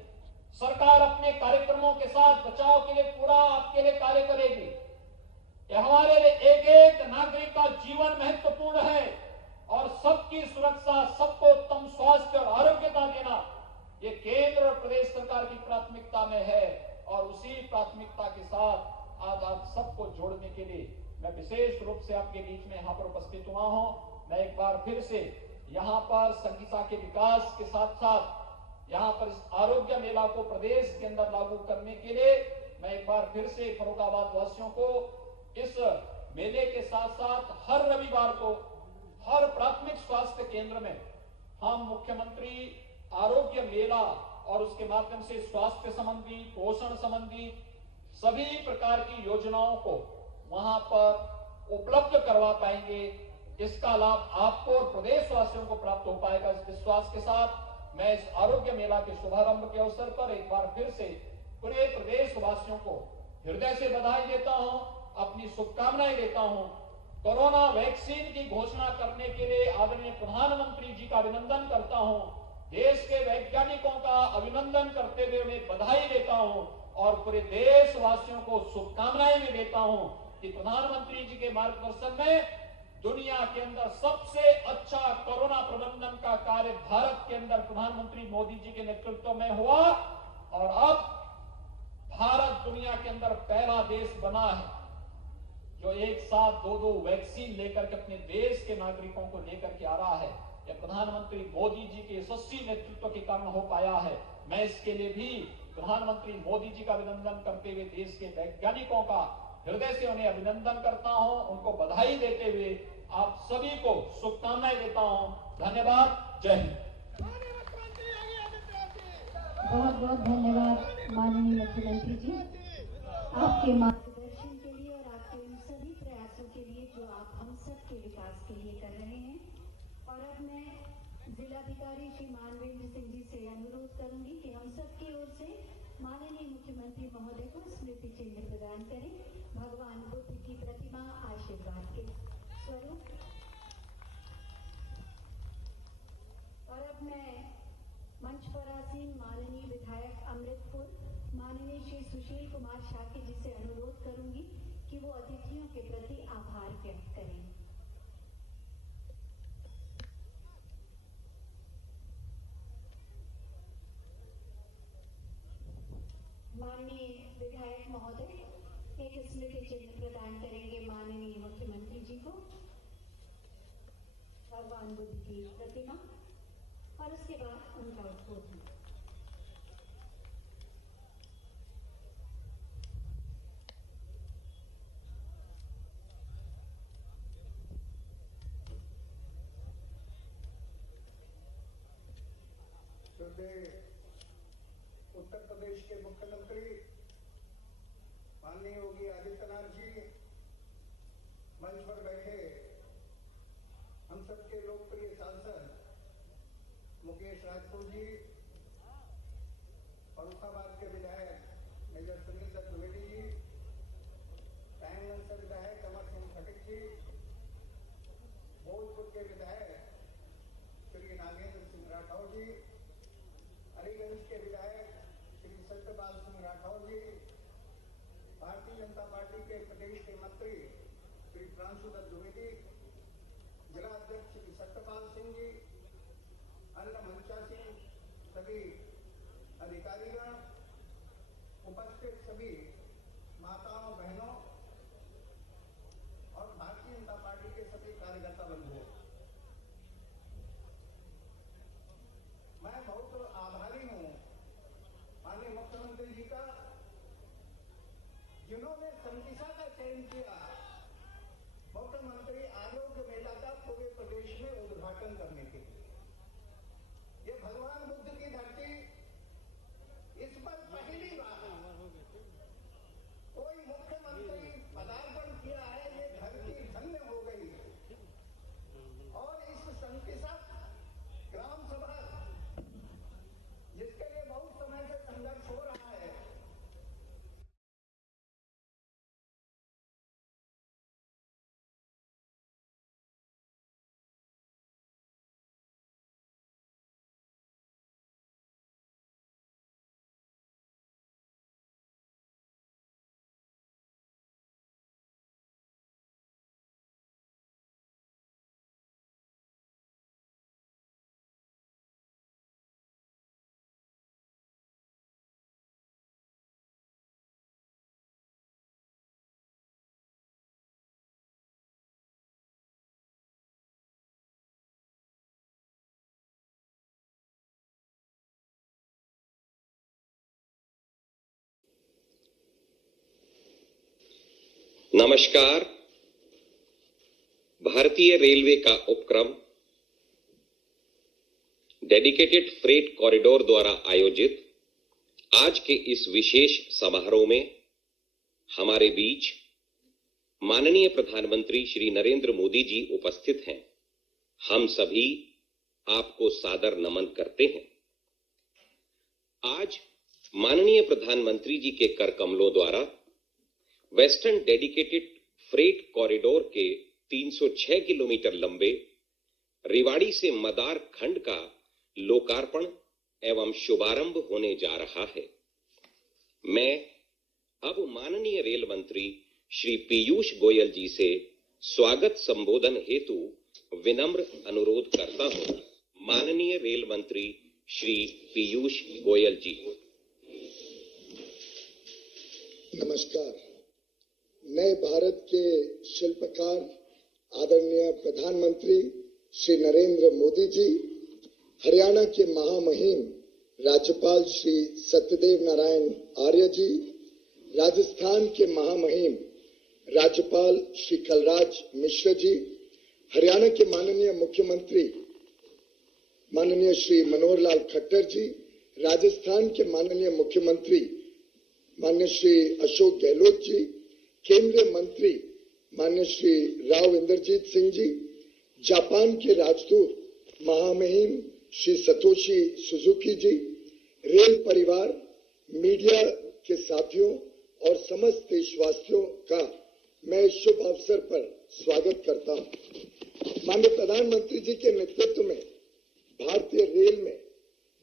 सरकार अपने कार्यक्रमों के साथ बचाव के लिए पूरा आपके लिए कार्य करेगी। ये हमारे लिए एक एक नागरिक का जीवन महत्वपूर्ण है और सबकी सुरक्षा, सबको उत्तम स्वास्थ्य और आरोग्यता देना ये केंद्र और प्रदेश सरकार की प्राथमिकता में है। और उसी प्राथमिकता के साथ आज आप सबको जोड़ने के लिए मैं विशेष रूप से आपके बीच में यहां पर उपस्थित हुआ हूं। मैं एक बार फिर से यहां पर संगीता के विकास के साथ साथ यहां पर इस आरोग्य मेला को प्रदेश के अंदर लागू करने के लिए मैं एक बार फिर से फर्रुखाबाद वासियों को इस मेले के साथ साथ हर रविवार को हर प्राथमिक स्वास्थ्य केंद्र में हम मुख्यमंत्री आरोग्य मेला और उसके माध्यम से स्वास्थ्य संबंधी, पोषण संबंधी सभी प्रकार की योजनाओं को वहां पर उपलब्ध करवा पाएंगे। इसका लाभ आपको और प्रदेश वासियों को प्राप्त हो पाएगा। इस विश्वास के साथ मैं इस आरोग्य मेला के शुभारंभ के अवसर पर एक बार फिर से पूरे प्रदेश वासियों को हृदय से बधाई देता हूं, अपनी शुभकामनाएं देता हूं। कोरोना वैक्सीन की घोषणा करने के लिए आदरणीय प्रधानमंत्री जी का अभिनंदन करता हूं। देश के वैज्ञानिकों का अभिनंदन करते हुए उन्हें बधाई देता हूं और पूरे देशवासियों को शुभकामनाएं भी देता हूं कि प्रधानमंत्री जी के मार्गदर्शन में दुनिया के अंदर सबसे अच्छा कोरोना प्रबंधन का कार्य भारत के अंदर प्रधानमंत्री मोदी जी के नेतृत्व में हुआ और अब भारत दुनिया के अंदर पहला देश बना है जो एक साथ दो वैक्सीन लेकर के अपने देश के नागरिकों को लेकर के आ रहा है। यह प्रधानमंत्री मोदी जी के यशस्वी नेतृत्व के कारण हो पाया है। मैं इसके लिए भी प्रधानमंत्री मोदी जी का अभिनंदन करते हुए देश के वैज्ञानिकों का हृदय से उन्हें अभिनंदन करता हूं, उनको बधाई देते हुए आप सभी को शुभकामनाएं देता हूं। धन्यवाद। जय हिंद। माननीय मुख्यमंत्री योगी आदित्यनाथ जी, बहुत बहुत धन्यवाद माननीय मुख्यमंत्री जी, आपके मार्गदर्शन के लिए और आपके उन सभी प्रयासों के लिए जो आप हम सब के विकास के लिए कर रहे हैं। और अब मैं जिलाधिकारी श्री मानवेंद्र सिंह जी से अनुरोध करूंगी कि हम सब की ओर से माननीय मुख्यमंत्री महोदय को स्मृति चिन्ह प्रदान करें। भगवान बुद्ध की प्रतिमा आशीर्वाद के स्वरूप। और अब मैं मंच पर आसीन माननीय विधायक अमृतपुर माननीय श्री सुशील कुमार शाक्य जी से अनुरोध करूंगी कि वो अतिथियों के प्रति आभार व्यक्त करें। माननीय विधायक महोदय एक स्मृति चिन्ह प्रदान करेंगे माननीय मुख्यमंत्री जी को, भगवान बुद्ध की प्रतिमा, और उसके बाद उनका उद्बोधन। उत्तर प्रदेश के मुख्यमंत्री माननीय योगी आदित्यनाथ जी, मंच पर बैठे हम सबके लोकप्रिय सांसद मुकेश राजपूत जी, फर्रुखाबाद के विधायक मेजर सुनील दत्त द्विवेदी जी, टाइमगंज से विधायक अमर सिंह खटिक जी, भोजपुर के विधायक श्री नागेंद्र सिंह राठौर जी, अलीगंज के विधायक श्री सत्यपाल सिंह राठौर जी, भारतीय जनता पार्टी के प्रदेश के मंत्री श्री प्रांशु दत्त द्विवेदी, जिला अध्यक्ष श्री सत्यपाल सिंह जी, अन्य मंचासीन सभी अधिकारीगण, उपस्थित सभी माताओं बहनों और भारतीय जनता जिन्होंने संकिसा का चयन किया मुख्यमंत्री आरोग्य मेला का पूरे प्रदेश में उद्घाटन करने के लिए। ये भगवान बुद्ध की धरती, इस पर पहली बार कोई मुख्यमंत्री पदार्पण किया है। ये धरती धन्य हो गई और इस संकिसा ग्राम सभा जिसके लिए बहुत समय से संघर्ष हो रहा है, नमस्कार। भारतीय रेलवे का उपक्रम डेडिकेटेड फ्रेट कॉरिडोर द्वारा आयोजित आज के इस विशेष समारोह में हमारे बीच माननीय प्रधानमंत्री श्री नरेंद्र मोदी जी उपस्थित हैं। हम सभी आपको सादर नमन करते हैं। आज माननीय प्रधानमंत्री जी के कर कमलों द्वारा वेस्टर्न डेडिकेटेड फ्रेट कॉरिडोर के 306 किलोमीटर लंबे रेवाड़ी से मदार खंड का लोकार्पण एवं शुभारंभ होने जा रहा है। मैं अब माननीय रेल मंत्री श्री पीयूष गोयल जी से स्वागत संबोधन हेतु विनम्र अनुरोध करता हूं। माननीय रेल मंत्री श्री पीयूष गोयल जी। नमस्कार। नए भारत के शिल्पकार आदरणीय प्रधानमंत्री श्री नरेंद्र मोदी जी, हरियाणा के महामहिम राज्यपाल श्री सत्यदेव नारायण आर्य जी, राजस्थान के महामहिम राज्यपाल श्री कलराज मिश्र जी, हरियाणा के माननीय मुख्यमंत्री माननीय श्री मनोहर लाल खट्टर जी, राजस्थान के माननीय मुख्यमंत्री माननीय श्री अशोक गहलोत जी, केंद्रीय मंत्री माननीय श्री राव इंद्रजीत सिंह जी, जापान के राजदूत महामहिम श्री सतोशी सुजुकी जी, रेल परिवार, मीडिया के साथियों और समस्त देशवासियों का मैं इस शुभ अवसर पर स्वागत करता हूं। माननीय प्रधानमंत्री जी के नेतृत्व में भारतीय रेल में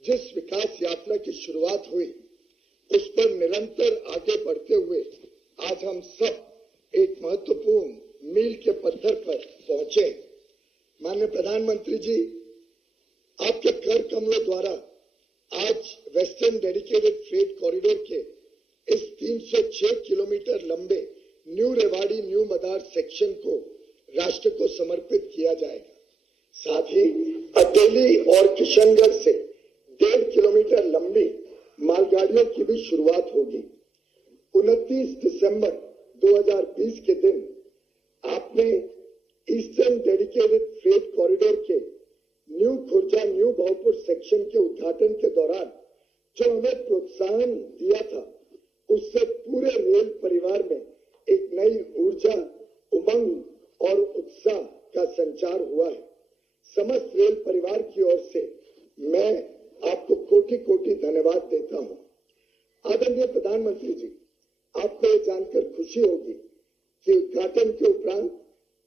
जिस विकास यात्रा की शुरुआत हुई, उस पर निरंतर आगे बढ़ते हुए आज हम सब एक महत्वपूर्ण मील के पत्थर पर पहुंचे। माननीय प्रधानमंत्री जी, आपके कर कमलों द्वारा आज वेस्टर्न डेडिकेटेड फ्रेट कॉरिडोर के इस 306 किलोमीटर लंबे न्यू रेवाड़ी न्यू मदार सेक्शन को राष्ट्र को समर्पित किया जाएगा। साथ ही अटेली और किशनगढ़ से 1.5 किलोमीटर लंबी मालगाड़ियों की भी शुरुआत होगी। 29 दिसंबर 2020 के दिन आपने ईस्टर्न डेडिकेटेड फ्रेट कॉरिडोर के new Khurja new Bhavpur section के उद्घाटन के दौरान जो हमें प्रोत्साहन दिया था, उससे पूरे रेल परिवार में एक नई ऊर्जा, उमंग और उत्साह का संचार हुआ है। समस्त रेल परिवार की ओर से मैं आपको कोटि कोटि धन्यवाद देता हूं। आदरणीय प्रधानमंत्री जी, आपको यह जानकर खुशी होगी कि उद्घाटन के उपरांत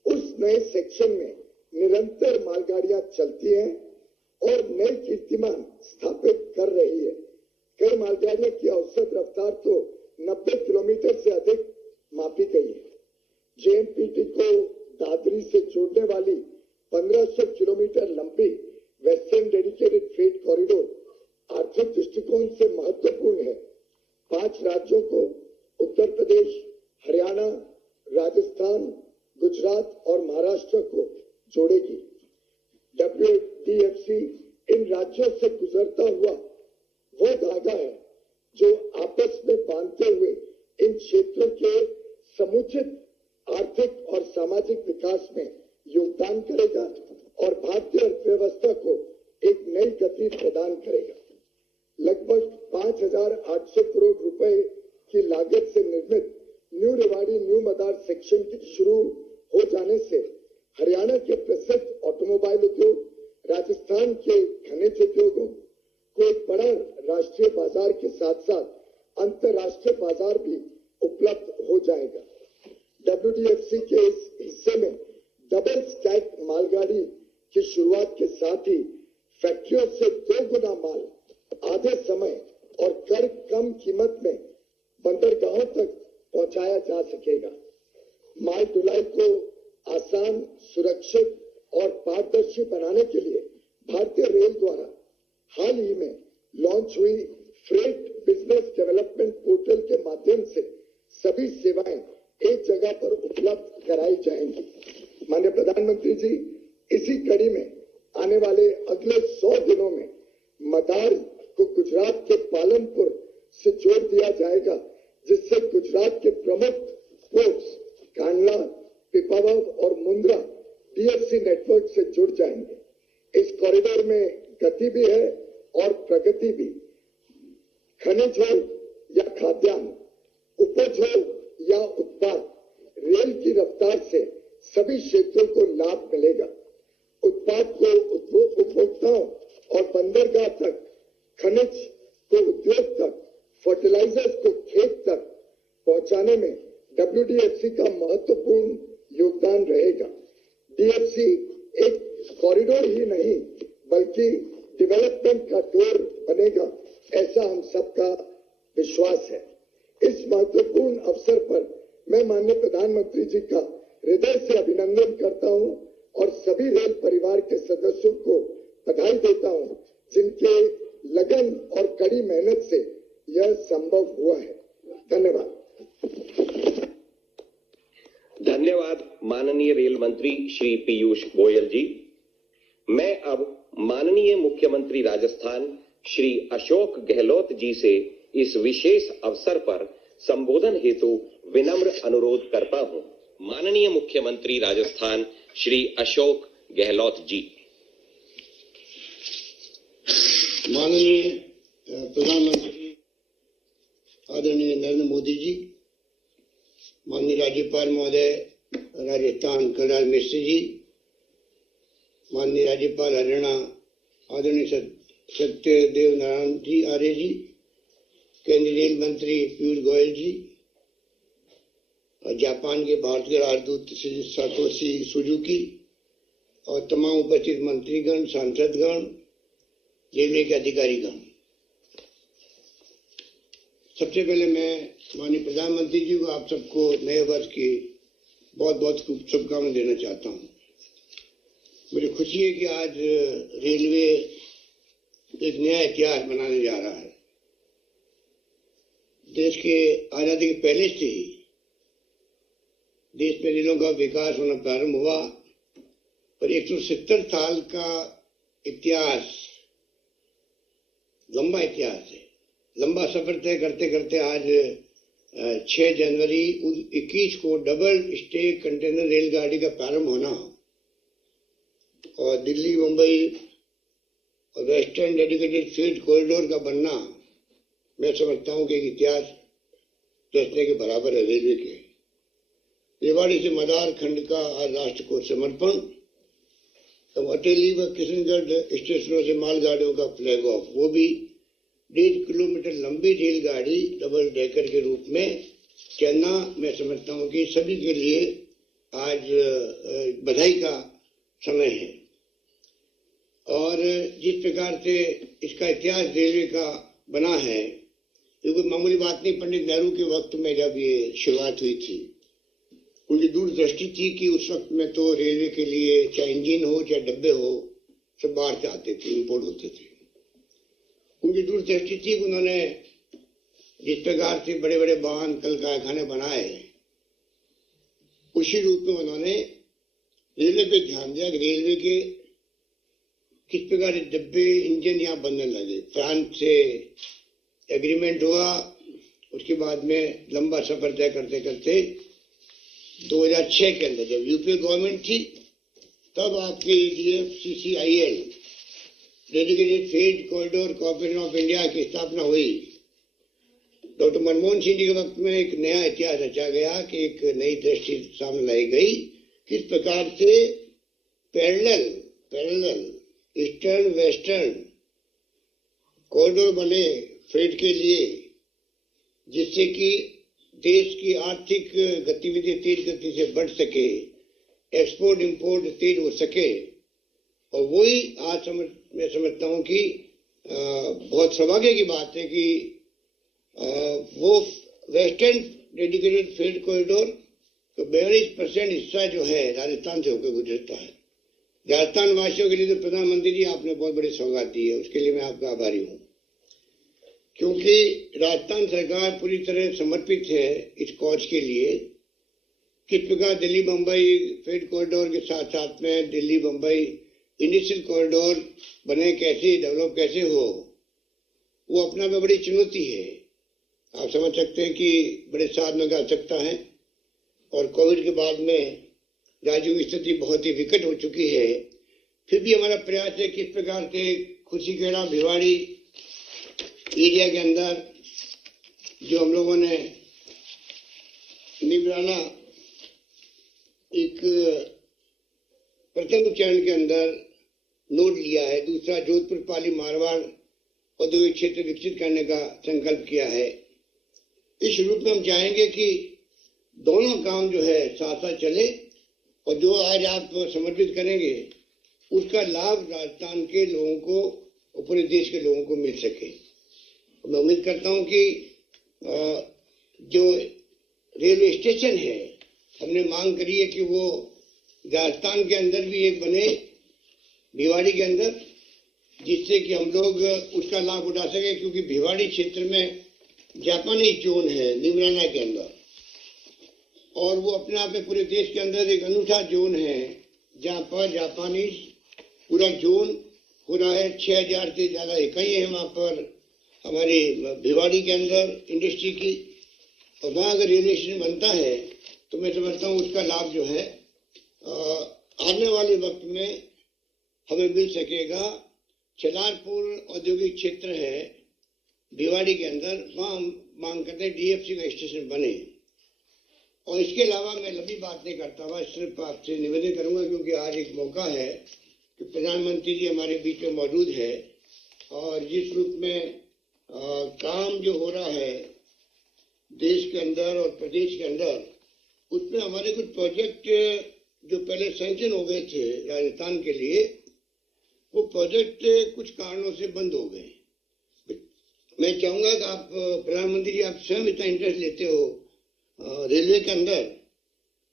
उस नए सेक्शन में निरंतर मालगाड़ियां चलती हैं और नई कीर्तिमान स्थापित कर रही है। कई मालगाड़ियों की औसत रफ्तार तो 90 किलोमीटर से अधिक मापी गई है। जेएमपीटी को दादरी से जोड़ने वाली 1500 किलोमीटर लंबी वेस्टर्न डेडिकेटेड फ्रेट कॉरिडोर आर्थिक दृष्टिकोण से महत्वपूर्ण है। 5 राज्यों को उत्तर प्रदेश, हरियाणा, राजस्थान, गुजरात और महाराष्ट्र को जोड़ेगी। WDFC इन राज्यों से गुजरता हुआ वो धागा है जो आपस में बांधते हुए इन क्षेत्रों के समुचित आर्थिक और सामाजिक विकास में योगदान करेगा और भारतीय अर्थव्यवस्था को एक नई गति प्रदान करेगा। लगभग 5,800 करोड़ रुपए की लागत से निर्मित न्यू रेवाड़ी न्यू मदार सेक्शन के शुरू हो जाने से हरियाणा के प्रसिद्ध ऑटोमोबाइल उद्योग, राजस्थान के खनिज उद्योगों को एक बड़ा राष्ट्रीय बाजार के साथ साथ अंतर्राष्ट्रीय बाजार भी उपलब्ध हो जाएगा। WDFC के इस हिस्से में डबल स्टैक मालगाड़ी की शुरुआत के साथ ही फैक्ट्रियों से 2 गुना माल आधे समय और कम कीमत में बंदरगाहों तक पहुंचाया जा सकेगा। माल ढुलाई को आसान, सुरक्षित और पारदर्शी बनाने के लिए भारतीय रेल द्वारा हाल ही में लॉन्च हुई फ्रेट बिजनेस डेवलपमेंट पोर्टल के माध्यम से सभी सेवाएं एक जगह पर उपलब्ध कराई जाएंगी। माननीय प्रधानमंत्री जी, इसी कड़ी में आने वाले अगले 100 दिनों में मदार को गुजरात के पालनपुर से जोड़ दिया जाएगा, जिससे गुजरात के प्रमुख पोर्ट्स कांडला, पिपावाव और मुंद्रा DFC नेटवर्क से जुड़ जाएंगे। इस कॉरिडोर में गति भी है और प्रगति भी। खनिज हो या खाद्यान्न, उपज हो या उत्पाद, रेल की रफ्तार से सभी क्षेत्रों को लाभ मिलेगा। उत्पाद को उपभोक्ताओं और बंदरगाह तक, खनिज को उद्योग तक, फर्टिलाइजर्स को खेत तक पहुंचाने में WDFC का महत्वपूर्ण योगदान रहेगा। DFC एक कॉरिडोर ही नहीं बल्कि डेवलपमेंट का डोर बनेगा, ऐसा हम सबका विश्वास है। इस महत्वपूर्ण अवसर पर मैं माननीय प्रधानमंत्री जी का हृदय से अभिनंदन करता हूं और सभी रेल परिवार के सदस्यों को बधाई देता हूं, जिनके लगन और कड़ी मेहनत से यह संभव हुआ है। धन्यवाद। धन्यवाद माननीय रेल मंत्री श्री पीयूष गोयल जी। मैं अब माननीय मुख्यमंत्री राजस्थान श्री अशोक गहलोत जी से इस विशेष अवसर पर संबोधन हेतु विनम्र अनुरोध करता हूं। माननीय मुख्यमंत्री राजस्थान श्री अशोक गहलोत जी। माननीय प्रधानमंत्री आदरणीय नरेंद्र मोदी जी, माननीय राज्यपाल महोदय राजस्थान कलराज मिश्र जी, माननीय राज्यपाल हरियाणा आदरणीय सत्यदेव नारायण जी आर्य जी, केंद्रीय रेल मंत्री पीयूष गोयल जी, जापान के भारतीय राजदूत श्री सातोशी सुजुकी और तमाम उपस्थित मंत्रीगण, सांसदगण, रेलवे के अधिकारीगण। सबसे पहले मैं माननीय प्रधानमंत्री जी को आप सबको नए वर्ष की बहुत बहुत शुभकामनाएं देना चाहता हूं। मुझे खुशी है कि आज रेलवे एक नया इतिहास बनाने जा रहा है। देश के आजादी के पहले से ही देश में रेलों का विकास होना प्रारंभ हुआ और 170 साल का इतिहास, लंबा इतिहास है। लंबा सफर तय करते करते आज 6 जनवरी 21 को डबल स्टेक कंटेनर रेलगाड़ी का प्रारंभ होना और दिल्ली, मुंबई और वेस्टर्न डेडिकेटेड फ्रेट कॉरिडोर का बनना, मैं समझता हूं कि एक इतिहास रचने के बराबर है। रेलवे के रेवाड़ी से मदार खंड का आज राष्ट्र को समर्पण, तो अटेली व किशनगढ़ स्टेशनों से मालगाड़ियों का फ्लैग ऑफ, वो भी 1.5 किलोमीटर लंबी रेलगाड़ी डबल डेकर के रूप में चलना, मैं समझता हूं कि सभी के लिए आज बधाई का समय है। और जिस प्रकार से इसका इतिहास रेलवे का बना है, ये कोई मामूली बात नहीं। पंडित नेहरू के वक्त में जब ये शुरुआत हुई थी, उनकी दूरदृष्टि थी कि उस वक्त में तो रेलवे के लिए चाहे इंजन हो चाहे डब्बे हो, सब बाहर से आते थे, इंपोर्ट होते थे। उनकी दूरदृष्टि थी कि उन्होंने जिस प्रकार से बड़े बड़े वाहन कल कारखाने बनाए, उसी रूप में उन्होंने रेलवे पे ध्यान दिया कि रेलवे के किस प्रकार डब्बे इंजन यहाँ बनने लगे। फ्रांस से एग्रीमेंट हुआ उसके बाद में लंबा सफर तय करते करते 2006 के अंदर जब यूपीए गवर्नमेंट थी तब आपके DFCCIL dedicated freight corridor corporation of India की स्थापना हुई। डॉक्टर मनमोहन सिंह जी के वक्त में एक नया इतिहास रचा गया कि एक नई दृष्टि सामने लाई गई, किस प्रकार से पैरेलल ईस्टर्न वेस्टर्न कॉरिडोर बने फ्रेट के लिए, जिससे कि देश की आर्थिक गतिविधि तेज गति से बढ़ सके, एक्सपोर्ट इंपोर्ट तेज हो सके। और वही आज मैं समझता हूँ कि बहुत सौभाग्य की बात है कि वो वेस्टर्न डेडिकेटेड फ्रेट कॉरिडोर तो 42% हिस्सा जो है राजस्थान से होकर गुजरता है। राजस्थान वासियों के लिए तो प्रधानमंत्री जी आपने बहुत बड़ी सौगात दी है, उसके लिए मैं आपका आभारी हूँ, क्योंकि राजस्थान सरकार पूरी तरह समर्पित है इस कॉज के लिए। किस प्रकार दिल्ली बम्बई फ्रेट कॉरिडोर के साथ साथ में दिल्ली बम्बई इंडस्ट्रियल कॉरिडोर बने, कैसे डेवलप कैसे हो, वो अपना में बड़ी चुनौती है। आप समझ सकते हैं कि बड़े साधनों की आवश्यकता है और कोविड के बाद में राज्यों की स्थिति बहुत ही विकट हो चुकी है। फिर भी हमारा प्रयास है किस प्रकार से खुशीखेड़ा भिवाड़ी एरिया के अंदर जो हम लोगों ने निबराना एक प्रथम चरण के अंदर नोट लिया है, दूसरा जोधपुर पाली मारवाड़ औद्योगिक क्षेत्र विकसित करने का संकल्प किया है। इस रूप में हम चाहेंगे कि दोनों काम जो है साथ साथ चले और जो आज आप समर्पित करेंगे उसका लाभ राजस्थान के लोगों को और पूरे देश के लोगों को मिल सके। मैं उम्मीद करता हूं कि जो रेलवे स्टेशन है हमने मांग करी है कि वो राजस्थान के अंदर भी एक बने, भिवाड़ी के अंदर, जिससे कि हम लोग उसका लाभ उठा सके, क्योंकि भिवाड़ी क्षेत्र में जापानी जोन है निमराना के अंदर और वो अपने आप में पूरे देश के अंदर एक अनूठा जोन है जहाँ पर जापानी पूरा जोन हो रहा है। 6000 से ज्यादा इकाई है वहाँ पर हमारी भिवाड़ी के अंदर इंडस्ट्री की, और वहाँ अगर रेलवे स्टेशन बनता है तो मैं समझता हूँ उसका लाभ जो है आने वाले वक्त में हमें मिल सकेगा। चलारपुर औद्योगिक क्षेत्र है भिवाड़ी के अंदर, वहाँ मांग करते हैं DFC का स्टेशन बने। और इसके अलावा मैं लंबी बात नहीं करता हुआ सिर्फ आपसे निवेदन करूंगा, क्योंकि आज एक मौका है कि प्रधानमंत्री जी हमारे बीच में मौजूद है और जिस रूप में काम जो हो रहा है देश के अंदर और प्रदेश के अंदर, उसमें हमारे कुछ प्रोजेक्ट जो पहले सैंक्शन हो गए थे राजस्थान के लिए, वो प्रोजेक्ट कुछ कारणों से बंद हो गए। मैं चाहूंगा कि आप प्रधानमंत्री जी आप स्वयं इतना इंटरेस्ट लेते हो रेलवे के अंदर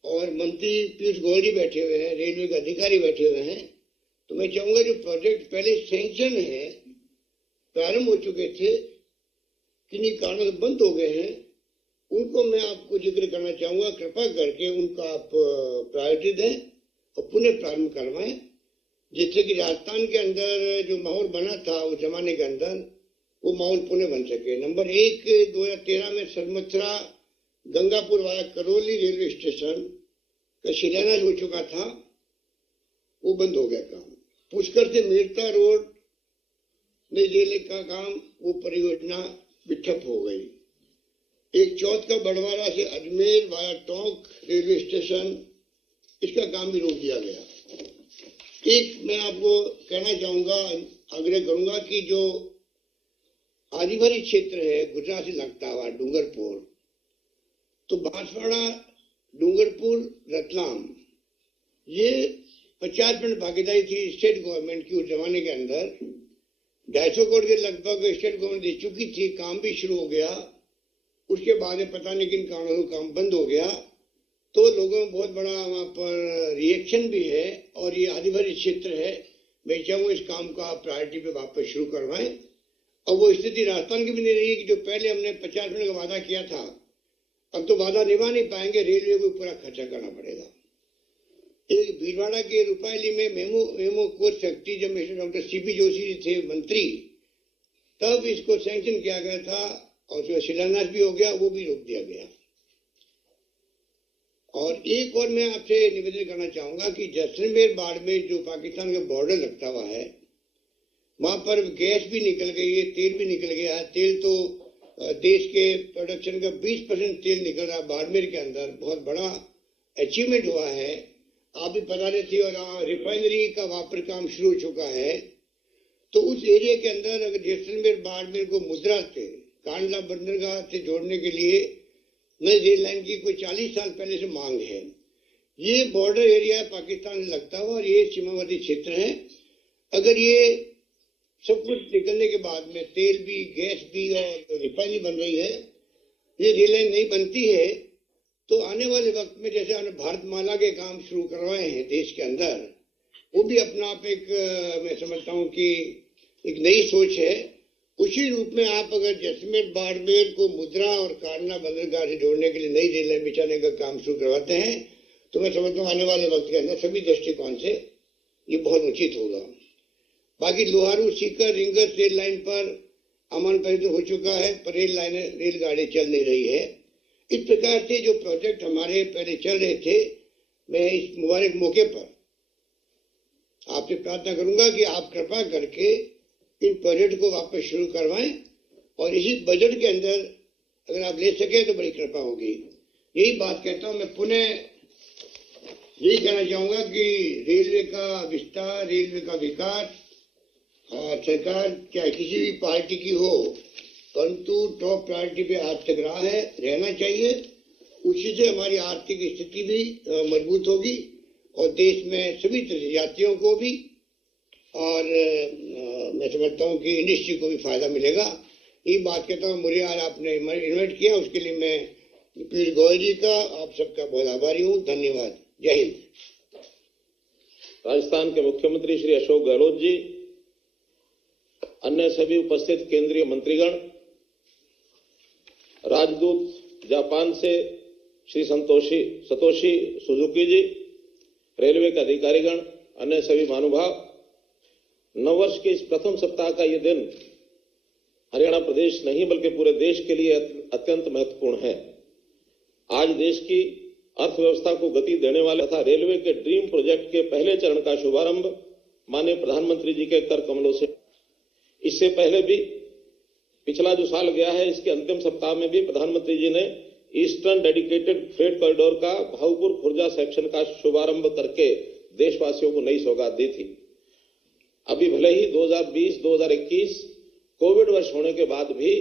और मंत्री पीयूष गोयल जी बैठे हुए हैं, रेलवे के अधिकारी बैठे हुए हैं, तो मैं चाहूंगा जो प्रोजेक्ट पहले सैंक्शन है प्रारंभ हो चुके थे किन्हीं कारणों से बंद हो गए हैं, उनको मैं आपको जिक्र करना चाहूंगा। कृपा करके उनका आप प्रायोरिटी दें और पुनः प्रारंभ करवाएं, जिससे कि राजस्थान के अंदर जो माहौल बना था उस जमाने के अंदर वो माहौल पुनः बन सके। नंबर 1, 2013 में Sarmathura Gangapur via Karauli railway station का शिलान्यास हो चुका था, वो बंद हो गया काम। पुष्कर से मेरता रोड नई रेल का काम, वो परियोजना विठप हो गई। एक चौथ का बड़वारा से Ajmer via Tonk railway station, इसका काम भी रोक दिया गया। एक मैं आपको कहना चाहूंगा, आग्रह करूंगा कि जो आदिवासी क्षेत्र है गुजरात से लगता हुआ डूंगरपुर, तो बांसवाड़ा डूंगरपुर रतलाम, ये 50% भागीदारी थी स्टेट गवर्नमेंट की उस जमाने के अंदर। 250 करोड़ के लगभग स्टेट गवर्नमेंट दे चुकी थी, काम भी शुरू हो गया। उसके बाद पता नहीं किन कारणों से काम बंद हो गया, तो लोगों में बहुत बड़ा वहाँ पर रिएक्शन भी है और ये आदिवासी क्षेत्र है। मैं चाहूँगा इस काम को आप प्रायोरिटी पे वापस शुरू करवाएं। और वो स्थिति राजस्थान की भी नहीं रही है कि जो पहले हमने 50% का वादा किया था, अब तो वादा निभा नहीं पाएंगे, रेलवे को पूरा खर्चा करना पड़ेगा। एक भीलवाड़ा के रुपायली में मेमो कोच फैक्ट्री, जब मिस्टर डॉक्टर CP जोशी थे मंत्री, तब इसको सैंक्शन किया गया था और उसका शिलान्यास भी हो गया, वो भी रोक दिया गया। और एक और मैं आपसे निवेदन करना चाहूंगा कि जैसलमेर बाड़मेर जो पाकिस्तान का बॉर्डर लगता हुआ है, वहां पर गैस भी निकल गई है, तेल भी निकल गया है। तेल तो देश के प्रोडक्शन का 20% तेल निकल रहा है बाड़मेर के अंदर, बहुत बड़ा अचीवमेंट हुआ है। आप भी बता रहे थे, और रिफाइनरी का वहां पर काम शुरू हो चुका है। तो उस एरिया के अंदर अगर जैसलमेर बाड़मेर को मुद्रा से कांडला बंदरगाह से जोड़ने के लिए नई रेल लाइन की कोई 40 साल पहले से मांग है। ये बॉर्डर एरिया है पाकिस्तान से लगता हुआ, और ये सीमावर्ती क्षेत्र है। अगर ये सब कुछ निकलने के बाद में तेल भी, गैस भी और रिफाइनरी बन रही है, ये रेल लाइन नहीं बनती है, तो आने वाले वक्त में जैसे हमने भारतमाला के काम शुरू करवाए हैं देश के अंदर, वो भी अपना आप एक मैं समझता हूँ कि एक नई सोच है। उसी रूप में आप अगर जैसलमेर बाड़मेर को मुद्रा और कांडला बंदरगाह से जोड़ने के लिए नई रेल लाइन बिछाने का काम शुरू करवाते हैं, तो मैं समझता हूँ आने वाले वक्त के अंदर सभी दृष्टिकोण से ये बहुत उचित होगा। बाकी Loharu Sikar rings rail line पर अमन पैदा हो चुका है, पर रेलगाड़ी चल नहीं रही है। इस प्रकार से जो प्रोजेक्ट हमारे पहले चल रहे थे, मैं इस मुबारक मौके पर आपसे प्रार्थना करूंगा कि आप कृपा करके इन प्रोजेक्ट को वापस शुरू करवाएं, और इसी बजट के अंदर अगर आप ले सके तो बड़ी कृपा होगी। यही बात कहता हूं मैं, पुनः यही कहना चाहूंगा कि रेलवे का विस्तार, रेलवे का विकास सरकार चाहे किसी भी पार्टी की हो, परंतु टॉप प्रायोरिटी पे आज तक रहा है, रहना चाहिए। उसी से हमारी आर्थिक स्थिति भी मजबूत होगी और देश में सभी यात्रियों को भी और मैं समझता हूँ कि इंडस्ट्री को भी फायदा मिलेगा। ये बात कहता हूँ, मुझे आज आपने इन्वाइट किया, उसके लिए मैं पीयूष गोयल जी का, आप सबका बहुत आभारी हूँ। धन्यवाद। जय हिंद। राजस्थान के मुख्यमंत्री श्री अशोक गहलोत जी, अन्य सभी उपस्थित केंद्रीय मंत्रीगण, राजदूत जापान से श्री सतोशी सुजुकी जी, रेलवे के अधिकारीगण, अन्य सभी महानुभाव, नववर्ष के इस प्रथम सप्ताह का ये दिन हरियाणा प्रदेश नहीं बल्कि पूरे देश के लिए अत्यंत महत्वपूर्ण है। आज देश की अर्थव्यवस्था को गति देने वाले तथा रेलवे के ड्रीम प्रोजेक्ट के पहले चरण का शुभारंभ माननीय प्रधानमंत्री जी के कर कमलों से, इससे पहले भी पिछला जो साल गया है, इसके अंतिम सप्ताह में भी प्रधानमंत्री जी ने ईस्टर्न डेडिकेटेड फ्रेट कॉरिडोर का भाऊपुर खुर्जा सेक्शन का शुभारंभ करके देशवासियों को नई सौगात दी थी। अभी भले ही 2020-2021 कोविड वर्ष होने के बाद भी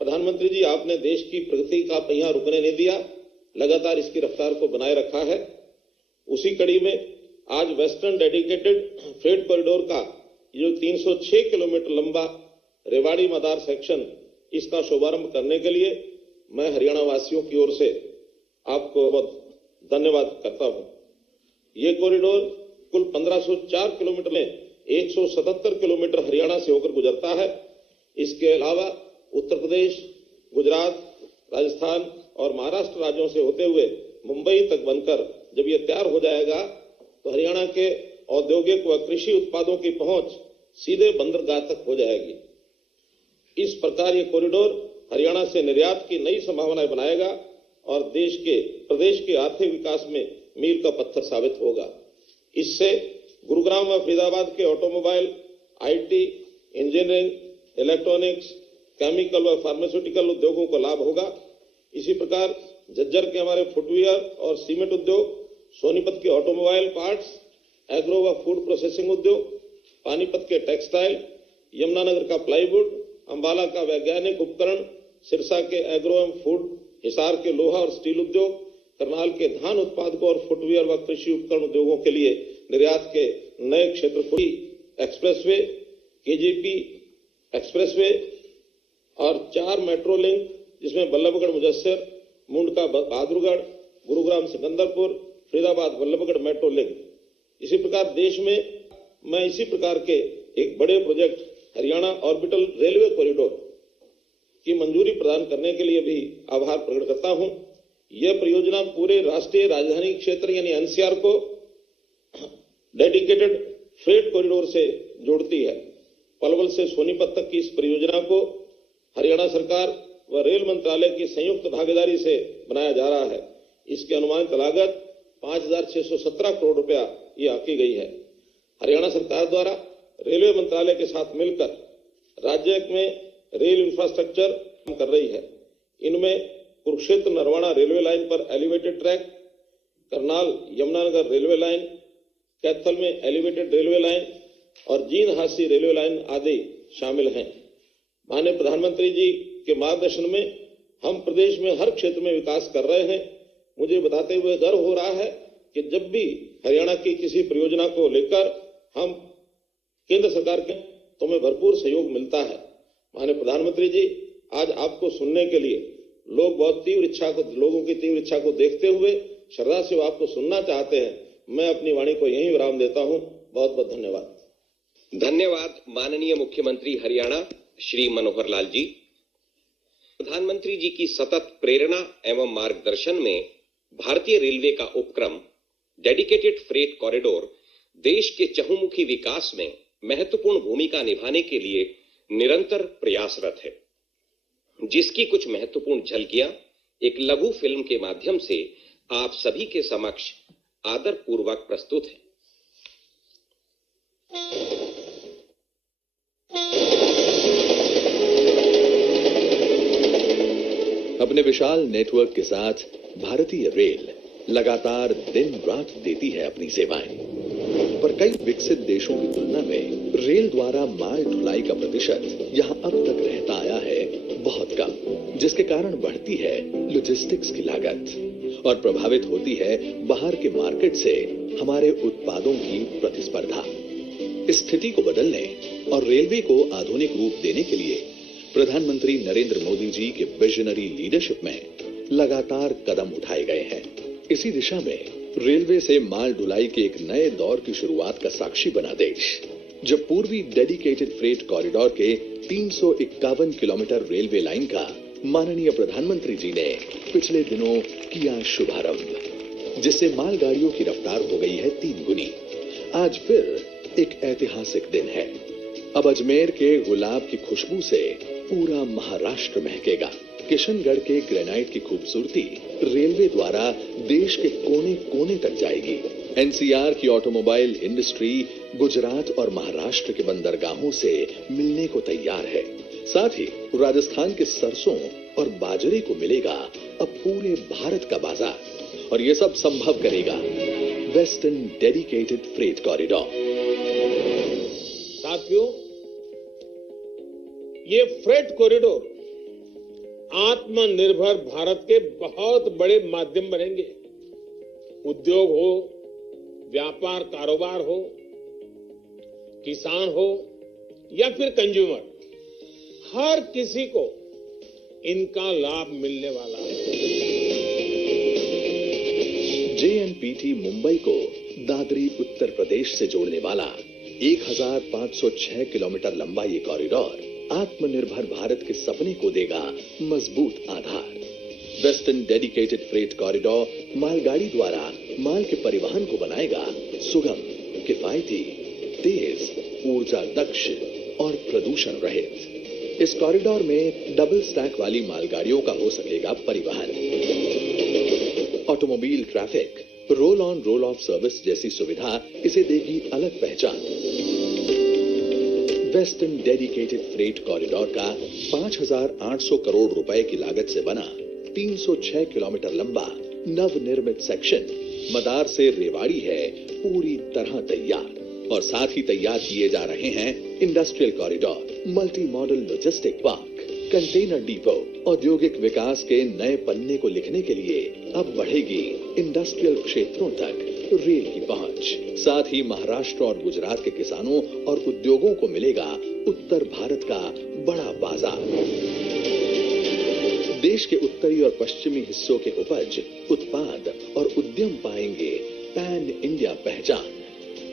प्रधानमंत्री जी आपने देश की प्रगति का पहिया रुकने नहीं दिया, लगातार इसकी रफ्तार को बनाए रखा है। उसी कड़ी में आज वेस्टर्न डेडिकेटेड फ्रेट कॉरिडोर का जो 306 किलोमीटर लंबा रेवाड़ी मदार सेक्शन, इसका शुभारंभ करने के लिए मैं हरियाणा वासियों की ओर से आपको बहुत धन्यवाद करता हूं। ये कॉरिडोर कुल 1504 किलोमीटर में 177 किलोमीटर हरियाणा से होकर गुजरता है। इसके अलावा उत्तर प्रदेश, गुजरात, राजस्थान और महाराष्ट्र राज्यों से होते हुए मुंबई तक बनकर जब ये तैयार हो जाएगा तो हरियाणा के औद्योगिक व कृषि उत्पादों की पहुंच सीधे बंदरगाह तक हो जाएगी। इस प्रकार ये कॉरिडोर हरियाणा से निर्यात की नई संभावनाएं बनाएगा और प्रदेश के आर्थिक विकास में मील का पत्थर साबित होगा। इससे गुरुग्राम व फरीदाबाद के automobile, IT, engineering, electronics, chemical व फार्मास्यूटिकल उद्योगों को लाभ होगा। इसी प्रकार झज्जर के हमारे फुटवियर और सीमेंट उद्योग, सोनीपत के ऑटोमोबाइल पार्ट्स, एग्रो व फूड प्रोसेसिंग उद्योग, पानीपत के टेक्सटाइल, यमुनानगर का प्लाईवुड, अंबाला का वैज्ञानिक उपकरण, सिरसा के एग्रो एवं फूड, हिसार के लोहा और स्टील उद्योग, करनाल के धान उत्पादकों और फुटवियर व कृषि उपकरण उद्योगों के लिए निर्यात के नए क्षेत्र खुली। एक्सप्रेसवे, केजीपी एक्सप्रेसवे और 4 मेट्रो लिंक, जिसमें बल्लभगढ़ मुजस्सर, मुंडका बहादुरगढ़, गुरुग्राम सिकंदरपुर, फरीदाबाद बल्लभगढ़ मेट्रो लिंक। इसी प्रकार देश में मैं इसी प्रकार के एक बड़े project Haryana orbital railway corridor की मंजूरी प्रदान करने के लिए भी आभार प्रकट करता हूं। यह परियोजना पूरे राष्ट्रीय राजधानी क्षेत्र यानी एनसीआर को डेडिकेटेड फ्रेट कॉरिडोर से जोड़ती है। पलवल से सोनीपत तक की इस परियोजना को हरियाणा सरकार व रेल मंत्रालय की संयुक्त भागीदारी से बनाया जा रहा है। इसकी अनुमानित लागत 5,617 करोड़ रुपया ये आकी गई है। हरियाणा सरकार द्वारा रेलवे मंत्रालय के साथ मिलकर राज्य में रेल इंफ्रास्ट्रक्चर कर रही है। इनमें कुरुक्षेत्र नरवाना रेलवे लाइन पर elevated track, Karnal Yamunanagar railway line, Kaithal में एलिवेटेड रेलवे लाइन और जींद हांसी रेलवे लाइन आदि शामिल हैं। माननीय प्रधानमंत्री जी के मार्गदर्शन में हम प्रदेश में हर क्षेत्र में विकास कर रहे हैं। मुझे बताते हुए गर्व हो रहा है कि जब भी हरियाणा की किसी परियोजना को लेकर हम केंद्र सरकार के तो हमें भरपूर सहयोग मिलता है। माननीय प्रधानमंत्री जी, आज आपको सुनने के लिए लोगों की तीव्र इच्छा को देखते हुए श्रद्धा से आपको सुनना चाहते हैं। मैं अपनी वाणी को यहीं विराम देता हूं। बहुत बहुत धन्यवाद। धन्यवाद माननीय मुख्यमंत्री हरियाणा श्री मनोहर लाल जी। प्रधानमंत्री जी की सतत प्रेरणा एवं मार्गदर्शन में भारतीय रेलवे का उपक्रम डेडिकेटेड फ्रेट कॉरिडोर देश के चहुमुखी विकास में महत्वपूर्ण भूमिका निभाने के लिए निरंतर प्रयासरत है, जिसकी कुछ महत्वपूर्ण झलकियां एक लघु फिल्म के माध्यम से आप सभी के समक्ष आदर पूर्वक प्रस्तुत है। अपने विशाल नेटवर्क के साथ भारतीय रेल लगातार दिन रात देती है अपनी सेवाएं, पर कई विकसित देशों की तुलना में रेल द्वारा माल ढुलाई का प्रतिशत यहां अब तक रहता आया है बहुत कम, जिसके कारण बढ़ती है लॉजिस्टिक्स की लागत और प्रभावित होती है बाहर के मार्केट से हमारे उत्पादों की प्रतिस्पर्धा। इस स्थिति को बदलने और रेलवे को आधुनिक रूप देने के लिए प्रधानमंत्री नरेंद्र मोदी जी के विजनरी लीडरशिप में लगातार कदम उठाए गए हैं। इसी दिशा में रेलवे से माल ढुलाई के एक नए दौर की शुरुआत का साक्षी बना देश, जब पूर्वी डेडिकेटेड फ्रेट कॉरिडोर के 351 किलोमीटर रेलवे लाइन का माननीय प्रधानमंत्री जी ने पिछले दिनों किया शुभारंभ, जिससे मालगाड़ियों की रफ्तार हो गई है 3 गुनी। आज फिर एक ऐतिहासिक दिन है। अब अजमेर के गुलाब की खुशबू से पूरा महाराष्ट्र महकेगा। किशनगढ़ के ग्रेनाइट की खूबसूरती रेलवे द्वारा देश के कोने कोने तक जाएगी। एनसीआर की ऑटोमोबाइल इंडस्ट्री गुजरात और महाराष्ट्र के बंदरगाहों से मिलने को तैयार है। साथ ही राजस्थान के सरसों और बाजरे को मिलेगा अब पूरे भारत का बाजार, और ये सब संभव करेगा वेस्टर्न डेडिकेटेड फ्रेट कॉरिडोर। साथियों, ये फ्रेट कॉरिडोर आत्मनिर्भर भारत के बहुत बड़े माध्यम बनेंगे। उद्योग हो, व्यापार कारोबार हो, किसान हो या फिर कंज्यूमर, हर किसी को इनका लाभ मिलने वाला है। जेएनपीटी मुंबई को दादरी उत्तर प्रदेश से जोड़ने वाला 1506 किलोमीटर लंबा ये कॉरिडोर आत्मनिर्भर भारत के सपने को देगा मजबूत आधार। वेस्टर्न डेडिकेटेड फ्रेट कॉरिडोर मालगाड़ी द्वारा माल के परिवहन को बनाएगा सुगम, किफायती, तेज, ऊर्जा दक्ष और प्रदूषण रहित। इस कॉरिडोर में डबल स्टैक वाली मालगाड़ियों का हो सकेगा परिवहन। Automobile traffic, roll on roll of service जैसी सुविधा इसे देगी अलग पहचान। वेस्टर्न डेडिकेटेड फ्रेट कॉरिडोर का 5,800 करोड़ रुपए की लागत से बना 306 किलोमीटर लंबा नवनिर्मित सेक्शन मदार से रेवाड़ी है पूरी तरह तैयार, और साथ ही तैयार किए जा रहे हैं industrial corridor, multi modal logistic park, container depot. औद्योगिक विकास के नए पन्ने को लिखने के लिए अब बढ़ेगी इंडस्ट्रियल क्षेत्रों तक रेल की पहुंच। साथ ही महाराष्ट्र और गुजरात के किसानों और उद्योगों को मिलेगा उत्तर भारत का बड़ा बाजार। देश के उत्तरी और पश्चिमी हिस्सों के उपज, उत्पाद और उद्यम पाएंगे पैन इंडिया पहचान,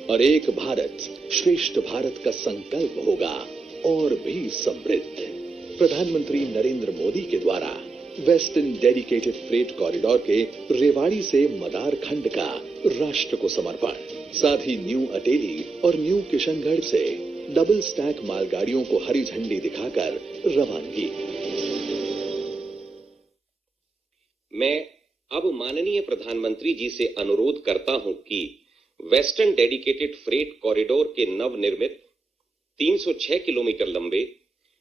और एक भारत श्रेष्ठ भारत का संकल्प होगा और भी समृद्ध। प्रधानमंत्री नरेंद्र मोदी के द्वारा वेस्टर्न डेडिकेटेड फ्रेट कॉरिडोर के रेवाड़ी से मदार खंड का राष्ट्र को समर्पण, साथ ही न्यू अटेली और न्यू किशनगढ़ से डबल स्टैक मालगाड़ियों को हरी झंडी दिखाकर रवानगी। मैं अब माननीय प्रधानमंत्री जी से अनुरोध करता हूं कि वेस्टर्न डेडिकेटेड फ्रेट कॉरिडोर के नवनिर्मित 306 किलोमीटर लंबे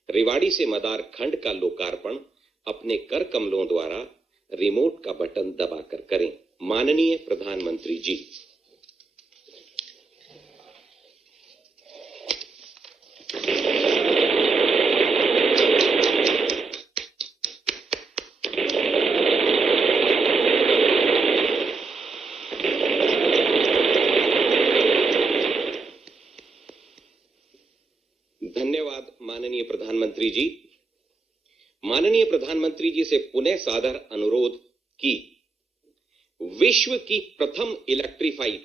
रेवाड़ी से मदार खंड का लोकार्पण अपने कर कमलों द्वारा रिमोट का बटन दबाकर करें। माननीय प्रधानमंत्री जी। धन्यवाद माननीय प्रधानमंत्री जी। माननीय प्रधानमंत्री जी से पुनः सादर अनुरोध कि विश्व की प्रथम इलेक्ट्रिफाइड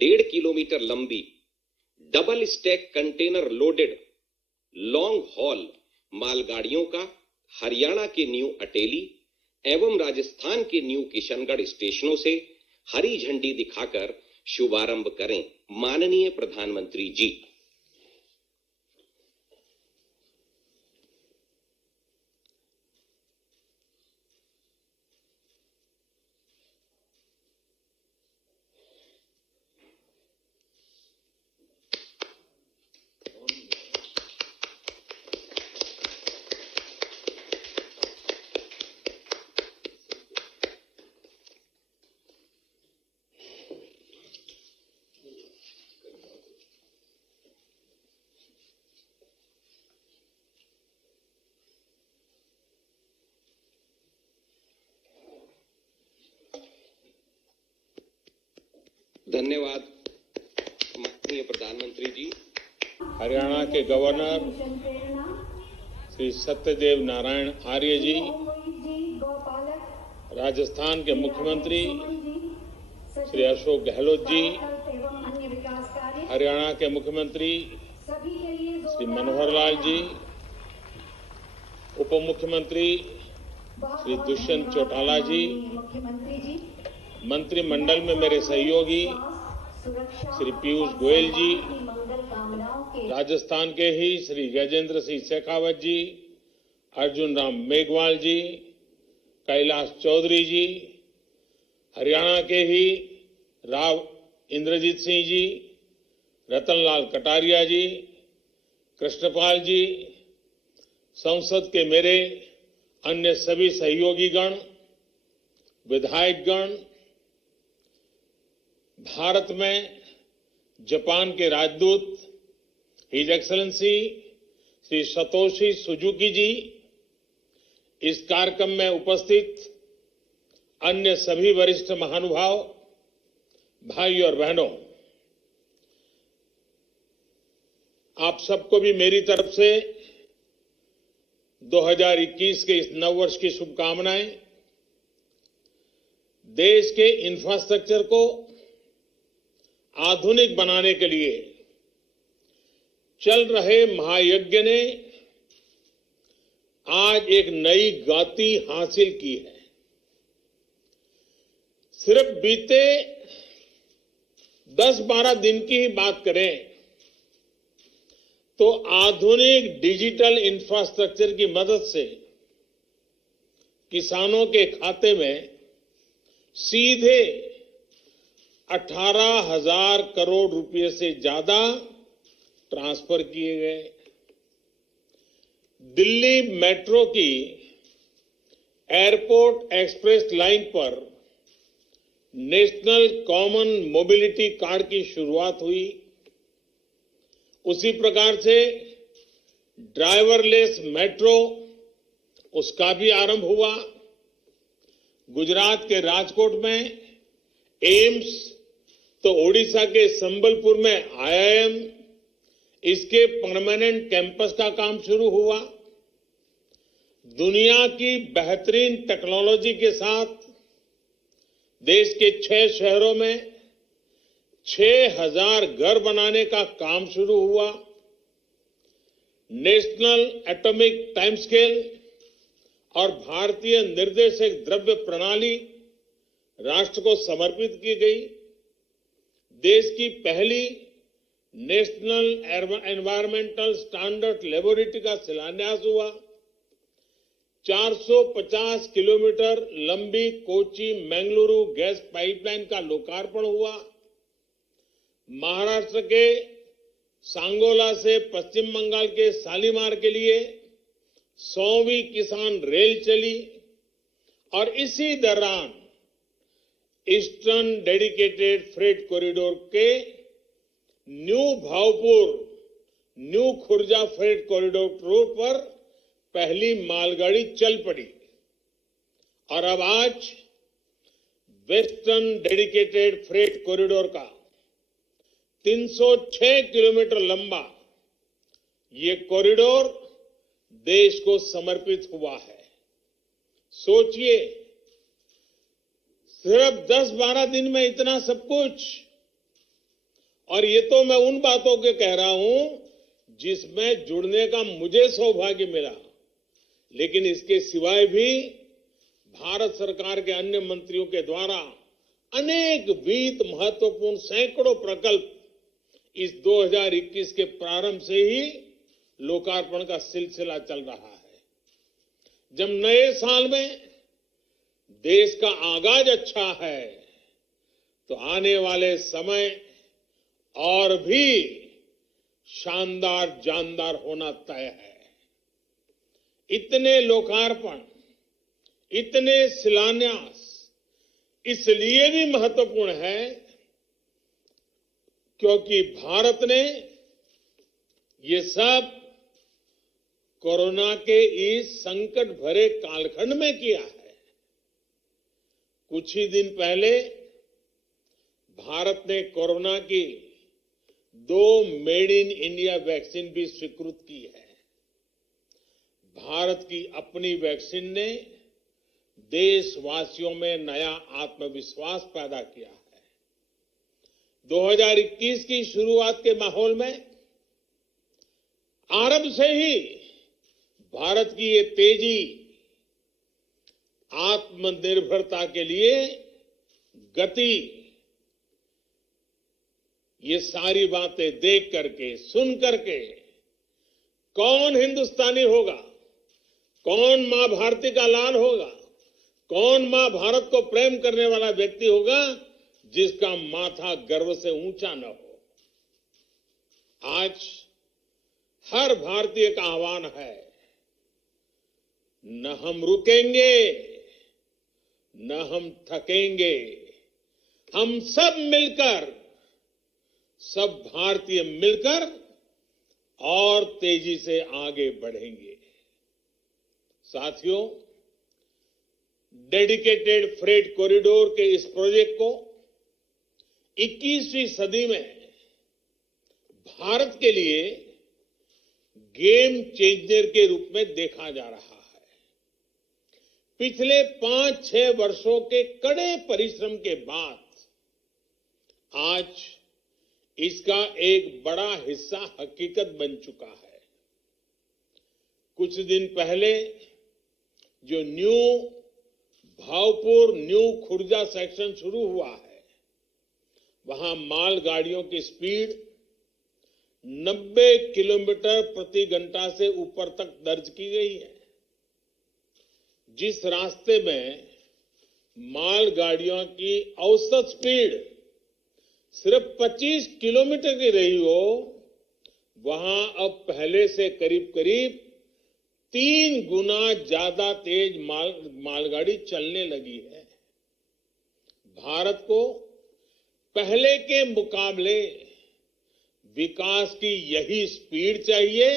1.5 किलोमीटर लंबी double stack container loaded long haul मालगाड़ियों का हरियाणा के न्यू अटेली एवं राजस्थान के न्यू किशनगढ़ स्टेशनों से हरी झंडी दिखाकर शुभारंभ करें। माननीय प्रधानमंत्री जी। धन्यवाद माननीय प्रधानमंत्री जी। हरियाणा के गवर्नर श्री सत्यदेव नारायण आर्य जी, राजस्थान के मुख्यमंत्री श्री अशोक गहलोत जी, हरियाणा के मुख्यमंत्री श्री मनोहर लाल जी, उप मुख्यमंत्री श्री दुष्यंत चौटाला जी, मंत्रिमंडल में मेरे सहयोगी श्री पीयूष गोयल जी, राजस्थान के ही श्री गजेंद्र सिंह शेखावत जी, अर्जुन राम मेघवाल जी, कैलाश चौधरी जी, हरियाणा के ही राव इंद्रजीत सिंह जी, रतनलाल कटारिया जी, कृष्णपाल जी, संसद के मेरे अन्य सभी सहयोगीगण, विधायकगण, भारत में जापान के राजदूत his excellency Shri Satoshi Suzuki ji, इस कार्यक्रम में उपस्थित अन्य सभी वरिष्ठ महानुभाव, भाई और बहनों, आप सबको भी मेरी तरफ से 2021 के इस नववर्ष की शुभकामनाएं। देश के इंफ्रास्ट्रक्चर को आधुनिक बनाने के लिए चल रहे महायज्ञ ने आज एक नई गति हासिल की है। सिर्फ बीते 10-12 दिन की ही बात करें तो आधुनिक डिजिटल इंफ्रास्ट्रक्चर की मदद से किसानों के खाते में सीधे 18,000 करोड़ रुपए से ज्यादा ट्रांसफर किए गए। दिल्ली मेट्रो की एयरपोर्ट एक्सप्रेस लाइन पर नेशनल कॉमन मोबिलिटी कार्ड की शुरुआत हुई। उसी प्रकार से ड्राइवरलेस मेट्रो, उसका भी आरंभ हुआ। गुजरात के राजकोट में एम्स, तो ओडिशा के संबलपुर में IIM, इसके परमानेंट कैंपस का काम शुरू हुआ। दुनिया की बेहतरीन टेक्नोलॉजी के साथ देश के 6 शहरों में 6,000 घर बनाने का काम शुरू हुआ। नेशनल एटॉमिक टाइम स्केल और भारतीय निर्देशक द्रव्य प्रणाली राष्ट्र को समर्पित की गई। देश की पहली नेशनल एनवायरमेंटल स्टैंडर्ड लेबोरेटरी का शिलान्यास हुआ। 450 किलोमीटर लंबी कोची मंगलुरु गैस पाइपलाइन का लोकार्पण हुआ। महाराष्ट्र के सांगोला से पश्चिम बंगाल के शालीमार के लिए 100वीं किसान रेल चली और इसी दौरान ईस्टर्न डेडिकेटेड फ्रेट कॉरिडोर के new Bhaupur new Khurja freight corridor route पर पहली मालगाड़ी चल पड़ी और अब आज वेस्टर्न डेडिकेटेड फ्रेट कॉरिडोर का 306 किलोमीटर लंबा ये कॉरिडोर देश को समर्पित हुआ है। सोचिए, सिर्फ 10-12 दिन में इतना सब कुछ, और ये तो मैं उन बातों के कह रहा हूं जिसमें जुड़ने का मुझे सौभाग्य मिला, लेकिन इसके सिवाय भी भारत सरकार के अन्य मंत्रियों के द्वारा अनेक वित्त महत्वपूर्ण सैकड़ों प्रकल्प इस 2021 के प्रारंभ से ही लोकार्पण का सिलसिला चल रहा है। जब नए साल में देश का आगाज अच्छा है तो आने वाले समय और भी शानदार जानदार होना तय है। इतने लोकार्पण, इतने शिलान्यास इसलिए भी महत्वपूर्ण है क्योंकि भारत ने ये सब कोरोना के इस संकट भरे कालखंड में किया है। कुछ ही दिन पहले भारत ने कोरोना की 2 मेड इन इंडिया वैक्सीन भी स्वीकृत की है। भारत की अपनी वैक्सीन ने देशवासियों में नया आत्मविश्वास पैदा किया है। 2021 की शुरुआत के माहौल में आरंभ से ही भारत की ये तेजी आत्मनिर्भरता के लिए गति, ये सारी बातें देख करके, सुन करके कौन हिंदुस्तानी होगा, कौन मां भारती का लाल होगा, कौन मां भारत को प्रेम करने वाला व्यक्ति होगा जिसका माथा गर्व से ऊंचा न हो। आज हर भारतीय का आह्वान है, न हम रुकेंगे न हम थकेंगे, हम सब मिलकर, सब भारतीय मिलकर और तेजी से आगे बढ़ेंगे। साथियों, डेडिकेटेड फ्रेट कॉरिडोर के इस प्रोजेक्ट को 21वीं सदी में भारत के लिए गेम चेंजर के रूप में देखा जा रहा है। पिछले 5-6 वर्षों के कड़े परिश्रम के बाद आज इसका एक बड़ा हिस्सा हकीकत बन चुका है। कुछ दिन पहले जो new Bhaupur new Khurja section शुरू हुआ है, वहां मालगाड़ियों की स्पीड 90 किलोमीटर प्रति घंटा से ऊपर तक दर्ज की गई है। जिस रास्ते में मालगाड़ियों की औसत स्पीड सिर्फ 25 किलोमीटर की रही हो, वहां अब पहले से करीब करीब 3 गुना ज्यादा तेज मालगाड़ी चलने लगी है। भारत को पहले के मुकाबले विकास की यही स्पीड चाहिए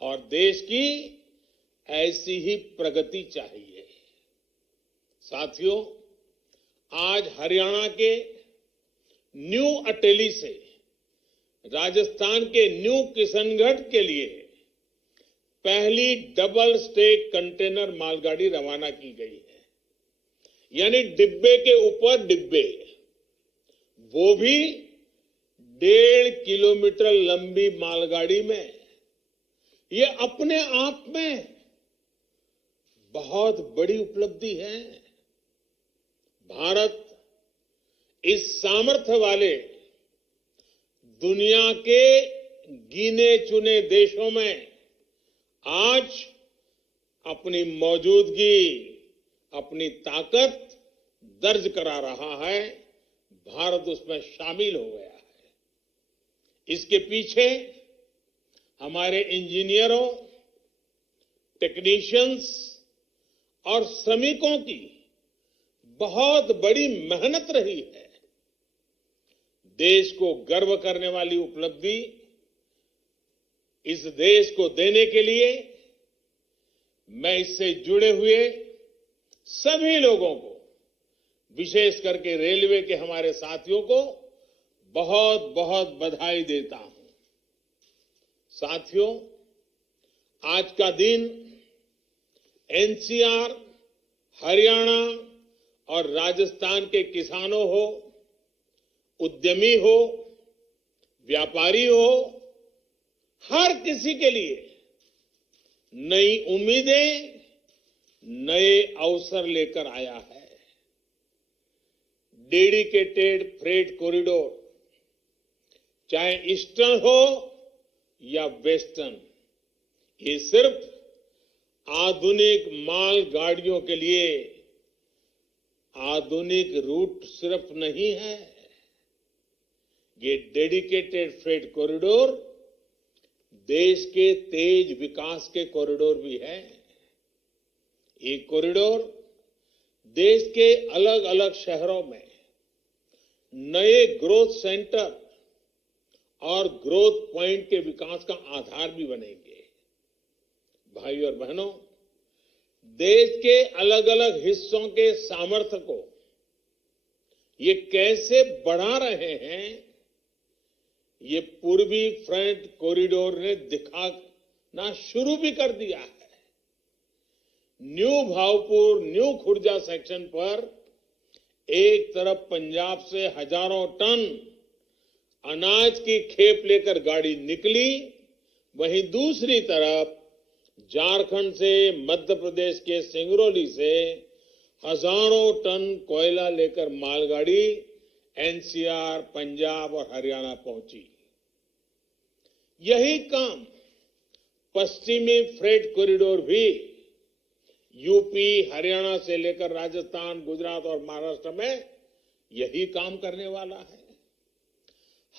और देश की ऐसी ही प्रगति चाहिए। साथियों, आज हरियाणा के न्यू अटेली से राजस्थान के न्यू किशनगढ़ के लिए पहली डबल स्टेक कंटेनर मालगाड़ी रवाना की गई है। यानी डिब्बे के ऊपर डिब्बे, वो भी 1.5 किलोमीटर लंबी मालगाड़ी में। ये अपने आप में बहुत बड़ी उपलब्धि है। भारत इस सामर्थ्य वाले दुनिया के गिने चुने देशों में आज अपनी मौजूदगी, अपनी ताकत दर्ज करा रहा है। भारत उसमें शामिल हो गया है। इसके पीछे हमारे इंजीनियरों, टेक्नीशियंस और श्रमिकों की बहुत बड़ी मेहनत रही है। देश को गर्व करने वाली उपलब्धि इस देश को देने के लिए मैं इससे जुड़े हुए सभी लोगों को, विशेष करके रेलवे के हमारे साथियों को बहुत बहुत बधाई देता हूं। साथियों, आज का दिन एनसीआर, हरियाणा और राजस्थान के किसानों हो, उद्यमी हो, व्यापारी हो, हर किसी के लिए नई उम्मीदें, नए अवसर लेकर आया है। डेडिकेटेड फ्रेट कॉरिडोर, चाहे ईस्टर्न हो या वेस्टर्न, ये सिर्फ आधुनिक माल गाड़ियों के लिए आधुनिक रूट सिर्फ नहीं है, ये डेडिकेटेड फ्रेट कॉरिडोर देश के तेज विकास के कॉरिडोर भी है। ये कॉरिडोर देश के अलग अलग शहरों में नए ग्रोथ सेंटर और ग्रोथ पॉइंट के विकास का आधार भी बनेंगे। भाई और बहनों, देश के अलग अलग हिस्सों के सामर्थ्य को ये कैसे बढ़ा रहे हैं, ये पूर्वी फ्रंट कॉरिडोर ने दिखाना शुरू भी कर दिया है। New Bhaupur, new Khurja section पर एक तरफ पंजाब से हजारों टन अनाज की खेप लेकर गाड़ी निकली, वहीं दूसरी तरफ झारखंड से, मध्य प्रदेश के सिंगरौली से हजारों टन कोयला लेकर मालगाड़ी एनसीआर, पंजाब और हरियाणा पहुंची। यही काम पश्चिमी फ्रेट कॉरिडोर भी यूपी, हरियाणा से लेकर राजस्थान, गुजरात और महाराष्ट्र में यही काम करने वाला है।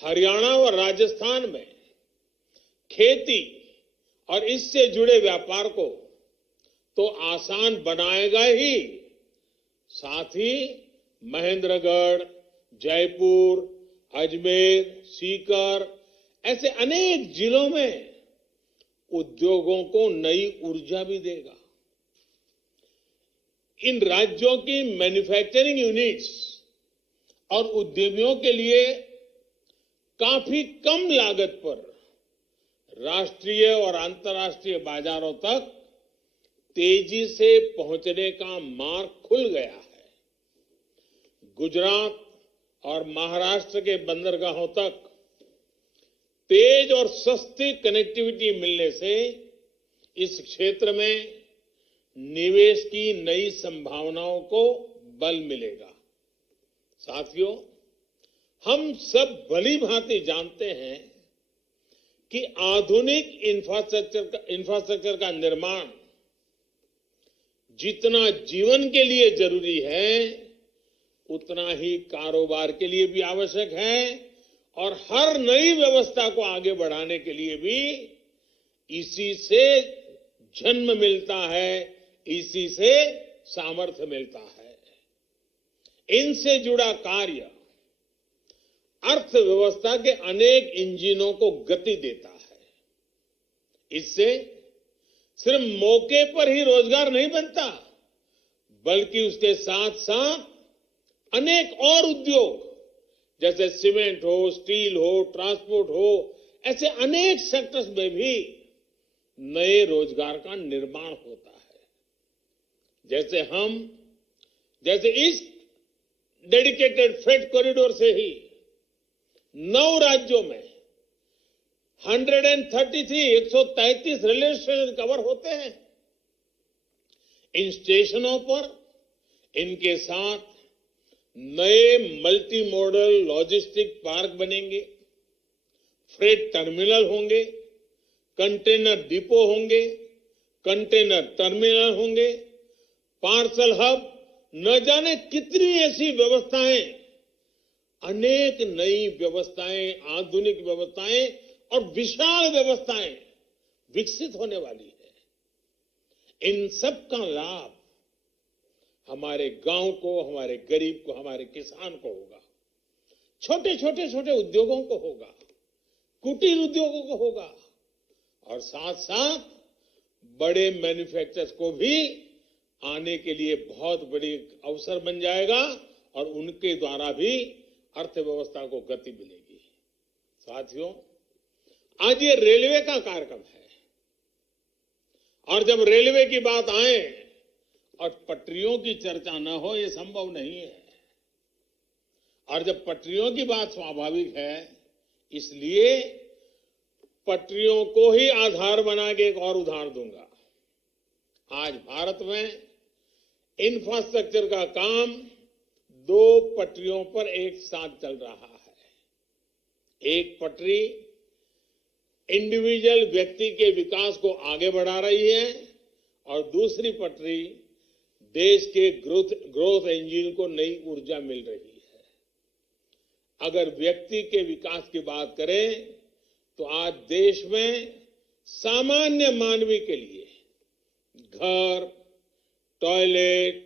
हरियाणा और राजस्थान में खेती और इससे जुड़े व्यापार को तो आसान बनाएगा ही, साथ ही महेंद्रगढ़, जयपुर, अजमेर, सीकर ऐसे अनेक जिलों में उद्योगों को नई ऊर्जा भी देगा। इन राज्यों की मैन्युफैक्चरिंग यूनिट्स और उद्यमियों के लिए काफी कम लागत पर राष्ट्रीय और अंतर्राष्ट्रीय बाजारों तक तेजी से पहुंचने का मार्ग खुल गया है। गुजरात और महाराष्ट्र के बंदरगाहों तक तेज और सस्ती कनेक्टिविटी मिलने से इस क्षेत्र में निवेश की नई संभावनाओं को बल मिलेगा। साथियों, हम सब भली भांति जानते हैं कि आधुनिक इंफ्रास्ट्रक्चर का निर्माण जितना जीवन के लिए जरूरी है, उतना ही कारोबार के लिए भी आवश्यक है और हर नई व्यवस्था को आगे बढ़ाने के लिए भी इसी से जन्म मिलता है, इसी से सामर्थ्य मिलता है। इनसे जुड़ा कार्य अर्थव्यवस्था के अनेक इंजनों को गति देता है। इससे सिर्फ मौके पर ही रोजगार नहीं बनता, बल्कि उसके साथ साथ अनेक और उद्योग जैसे सीमेंट हो, स्टील हो, ट्रांसपोर्ट हो, ऐसे अनेक सेक्टर्स में भी नए रोजगार का निर्माण होता है। जैसे इस डेडिकेटेड फ्रेट कॉरिडोर से ही 9 राज्यों में 133 रेलवे स्टेशन कवर होते हैं। इन स्टेशनों पर इनके साथ नए मल्टी मॉडल लॉजिस्टिक पार्क बनेंगे। फ्रेट टर्मिनल होंगे, कंटेनर डिपो होंगे, कंटेनर टर्मिनल होंगे, पार्सल हब, न जाने कितनी ऐसी व्यवस्थाएं, अनेक नई व्यवस्थाएं, आधुनिक व्यवस्थाएं और विशाल व्यवस्थाएं विकसित होने वाली है। इन सब का लाभ हमारे गांव को, हमारे गरीब को, हमारे किसान को होगा, छोटे उद्योगों को होगा, कुटीर उद्योगों को होगा और साथ साथ बड़े मैन्युफैक्चरर्स को भी आने के लिए बहुत बड़ी अवसर बन जाएगा और उनके द्वारा भी अर्थव्यवस्था को गति मिलेगी। साथियों, आज ये रेलवे का कार्यक्रम है और जब रेलवे की बात आए और पटरियों की चर्चा न हो, ये संभव नहीं है। और जब पटरियों की बात स्वाभाविक है, इसलिए पटरियों को ही आधार बना के एक और उदाहरण दूंगा। आज भारत में इंफ्रास्ट्रक्चर का काम 2 पटरियों पर एक साथ चल रहा है। एक पटरी इंडिविजुअल व्यक्ति के विकास को आगे बढ़ा रही है और दूसरी पटरी देश के ग्रोथ इंजन को नई ऊर्जा मिल रही है। अगर व्यक्ति के विकास की बात करें तो आज देश में सामान्य मानवी के लिए घर, टॉयलेट,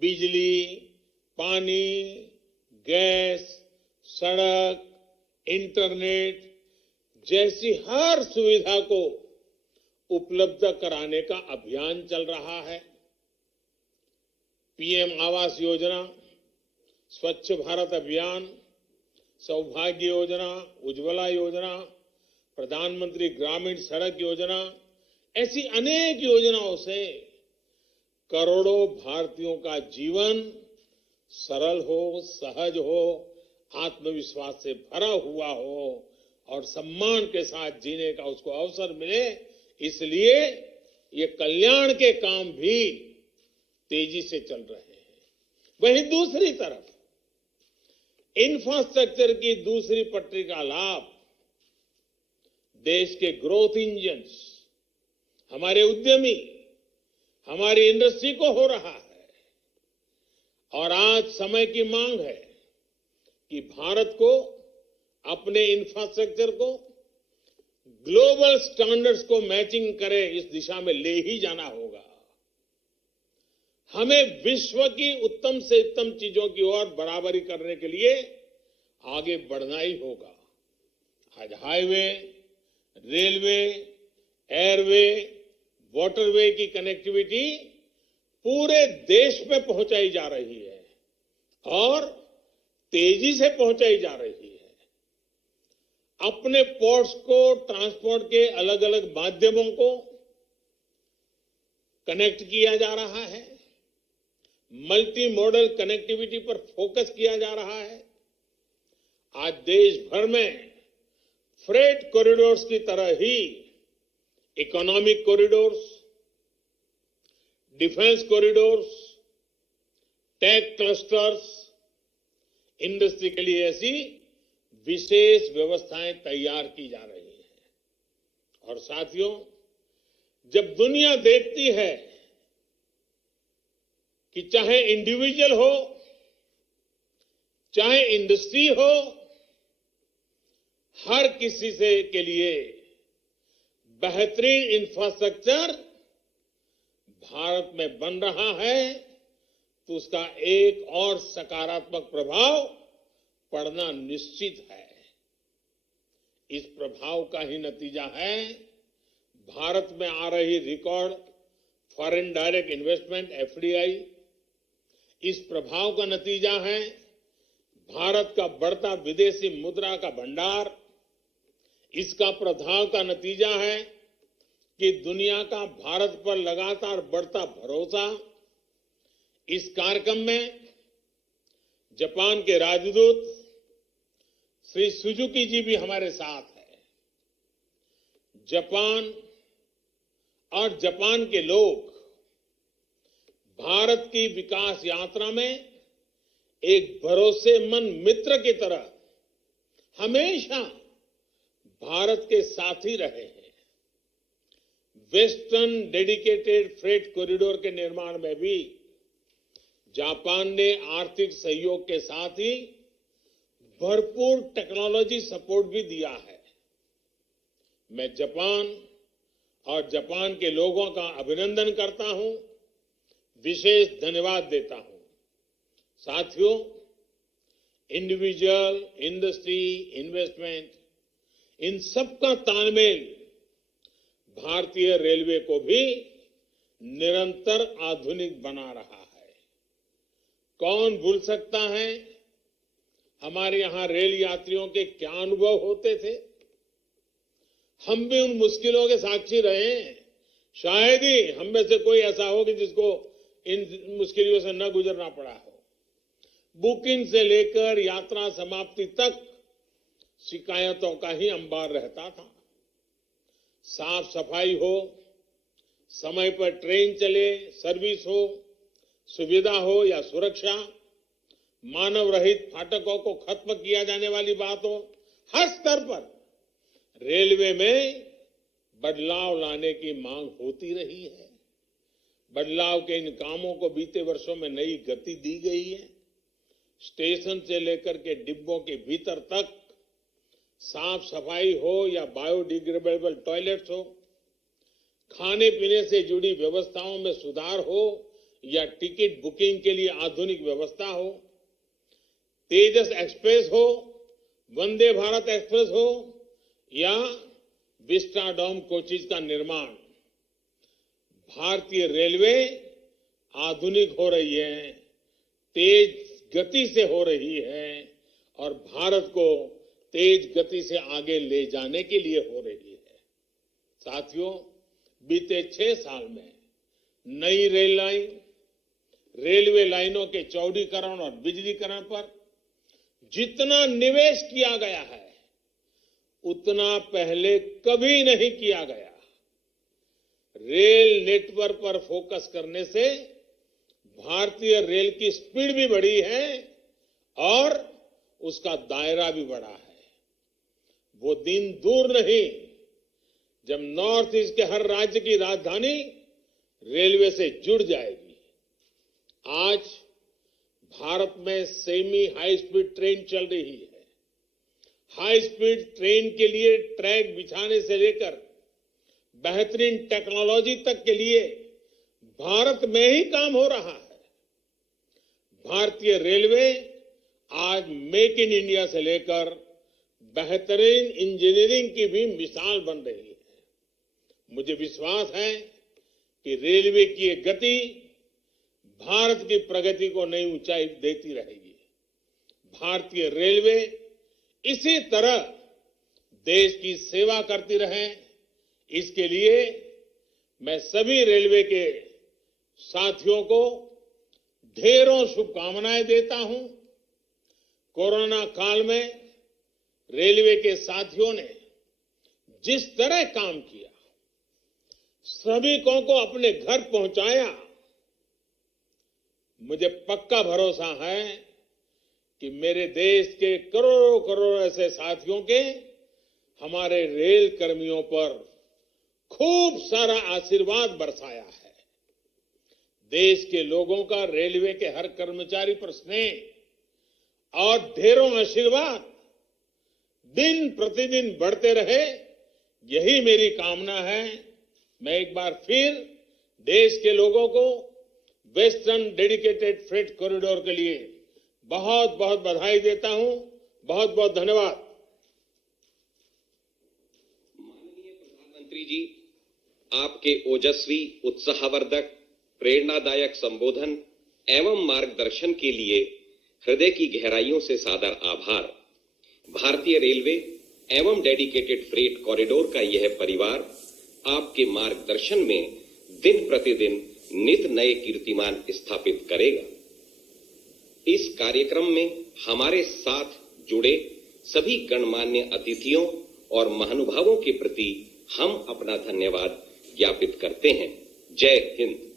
बिजली, पानी, गैस, सड़क, इंटरनेट जैसी हर सुविधा को उपलब्ध कराने का अभियान चल रहा है। पीएम आवास योजना, स्वच्छ भारत अभियान, सौभाग्य योजना, उज्ज्वला योजना, प्रधानमंत्री ग्रामीण सड़क योजना, ऐसी अनेक योजनाओं से करोड़ों भारतीयों का जीवन सरल हो, सहज हो, आत्मविश्वास से भरा हुआ हो और सम्मान के साथ जीने का उसको अवसर मिले। इसलिए ये कल्याण के काम भी तेजी से चल रहे हैं। वहीं दूसरी तरफ इंफ्रास्ट्रक्चर की दूसरी पटरी का लाभ देश के ग्रोथ इंजन्स, हमारे उद्यमी, हमारी इंडस्ट्री को हो रहा है। और आज समय की मांग है कि भारत को अपने इंफ्रास्ट्रक्चर को ग्लोबल स्टैंडर्ड्स को मैचिंग करे, इस दिशा में ले ही जाना होगा। हमें विश्व की उत्तम से उत्तम चीजों की ओर बराबरी करने के लिए आगे बढ़ना ही होगा। आज हाईवे, रेलवे, एयरवे, वाटरवे की कनेक्टिविटी पूरे देश में पहुंचाई जा रही है और तेजी से पहुंचाई जा रही है। अपने पोर्ट्स को, ट्रांसपोर्ट के अलग अलग माध्यमों को कनेक्ट किया जा रहा है। मल्टी मॉडल कनेक्टिविटी पर फोकस किया जा रहा है। आज देश भर में फ्रेट कॉरिडोर्स की तरह ही economic corridors, defence corridors, tech clusters, industry के लिए ऐसी विशेष व्यवस्थाएं तैयार की जा रही हैं। और साथियों, जब दुनिया देखती है कि चाहे इंडिविजुअल हो, चाहे इंडस्ट्री हो, हर किसी से के लिए बेहतरीन इंफ्रास्ट्रक्चर भारत में बन रहा है, तो उसका एक और सकारात्मक प्रभाव पड़ना निश्चित है। इस प्रभाव का ही नतीजा है भारत में आ रही record foreign direct investment FDI. इस प्रभाव का नतीजा है भारत का बढ़ता विदेशी मुद्रा का भंडार। इसका प्रभाव का नतीजा है कि दुनिया का भारत पर लगातार बढ़ता भरोसा। इस कार्यक्रम में जापान के राजदूत श्री सुजुकी जी भी हमारे साथ हैं। जापान और जापान के लोग भारत की विकास यात्रा में एक भरोसेमंद मित्र की तरह हमेशा भारत के साथी रहे हैं। वेस्टर्न डेडिकेटेड फ्रेट कॉरिडोर के निर्माण में भी जापान ने आर्थिक सहयोग के साथ ही भरपूर टेक्नोलॉजी सपोर्ट भी दिया है। मैं जापान और जापान के लोगों का अभिनंदन करता हूं, विशेष धन्यवाद देता हूं। साथियों, इंडिविजुअल, इंडस्ट्री, इन्वेस्टमेंट, इन सबका तालमेल भारतीय रेलवे को भी निरंतर आधुनिक बना रहा है। कौन भूल सकता है हमारे यहां रेल यात्रियों के क्या अनुभव होते थे। हम भी उन मुश्किलों के साक्षी रहे हैं। शायद ही हम में से कोई ऐसा हो कि जिसको इन मुश्किलों से न गुजरना पड़ा हो। बुकिंग से लेकर यात्रा समाप्ति तक शिकायतों का ही अंबार रहता था। साफ सफाई हो, समय पर ट्रेन चले, सर्विस हो, सुविधा हो या सुरक्षा, मानव रहित फाटकों को खत्म किया जाने वाली बात हो, हर स्तर पर रेलवे में बदलाव लाने की मांग होती रही है। बदलाव के इन कामों को बीते वर्षों में नई गति दी गई है। स्टेशन से लेकर के डिब्बों के भीतर तक साफ सफाई हो या बायोडिग्रेडेबल टॉयलेट्स हो, खाने पीने से जुड़ी व्यवस्थाओं में सुधार हो या टिकट बुकिंग के लिए आधुनिक व्यवस्था हो, तेजस एक्सप्रेस हो, वंदे भारत एक्सप्रेस हो या विस्टाडोम कोचेज का निर्माण, भारतीय रेलवे आधुनिक हो रही है, तेज गति से हो रही है और भारत को तेज गति से आगे ले जाने के लिए हो रही है। साथियों, बीते 6 साल में नई रेल लाइन, रेलवे लाइनों के चौड़ीकरण और बिजलीकरण पर जितना निवेश किया गया है उतना पहले कभी नहीं किया गया। रेल नेटवर्क पर फोकस करने से भारतीय रेल की स्पीड भी बढ़ी है और उसका दायरा भी बढ़ा है। वो दिन दूर नहीं जब नॉर्थ ईस्ट के हर राज्य की राजधानी रेलवे से जुड़ जाएगी। आज भारत में सेमी हाई स्पीड ट्रेन चल रही है। हाई स्पीड ट्रेन के लिए ट्रैक बिछाने से लेकर बेहतरीन टेक्नोलॉजी तक के लिए भारत में ही काम हो रहा है। भारतीय रेलवे आज मेक इन इंडिया से लेकर बेहतरीन इंजीनियरिंग की भी मिसाल बन रही है। मुझे विश्वास है कि रेलवे की ये गति भारत की प्रगति को नई ऊंचाई देती रहेगी। भारतीय रेलवे इसी तरह देश की सेवा करती रहे, इसके लिए मैं सभी रेलवे के साथियों को ढेरों शुभकामनाएं देता हूं। कोरोना काल में रेलवे के साथियों ने जिस तरह काम किया, श्रमिकों को अपने घर पहुंचाया, मुझे पक्का भरोसा है कि मेरे देश के करोड़ों करोड़ ऐसे साथियों के हमारे रेल कर्मियों पर खूब सारा आशीर्वाद बरसाया है। देश के लोगों का रेलवे के हर कर्मचारी पर स्नेह और ढेरों आशीर्वाद दिन प्रतिदिन बढ़ते रहे, यही मेरी कामना है। मैं एक बार फिर देश के लोगों को वेस्टर्न डेडिकेटेड फ्रेट कॉरिडोर के लिए बहुत बहुत बधाई देता हूं। बहुत बहुत धन्यवाद। माननीय प्रधानमंत्री जी, आपके ओजस्वी, उत्साहवर्धक, प्रेरणादायक संबोधन एवं मार्गदर्शन के लिए हृदय की गहराइयों से सादर आभार। भारतीय रेलवे एवं डेडिकेटेड फ्रेट कॉरिडोर का यह परिवार आपके मार्गदर्शन में दिन प्रतिदिन नित नए कीर्तिमान स्थापित करेगा। इस कार्यक्रम में हमारे साथ जुड़े सभी गणमान्य अतिथियों और महानुभावों के प्रति हम अपना धन्यवाद ज्ञापित करते हैं। जय हिंद।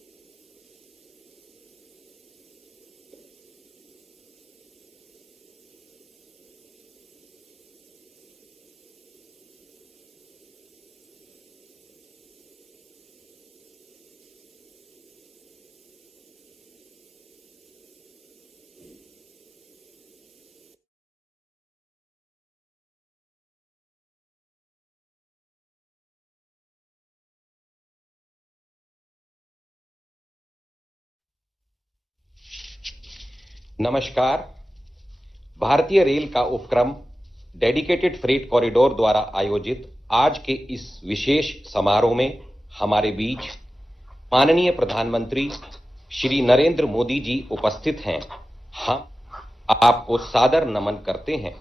नमस्कार। भारतीय रेल का उपक्रम डेडिकेटेड फ्रेट कॉरिडोर द्वारा आयोजित आज के इस विशेष समारोह में हमारे बीच माननीय प्रधानमंत्री श्री नरेंद्र मोदी जी उपस्थित हैं। हम आपको सादर नमन करते हैं।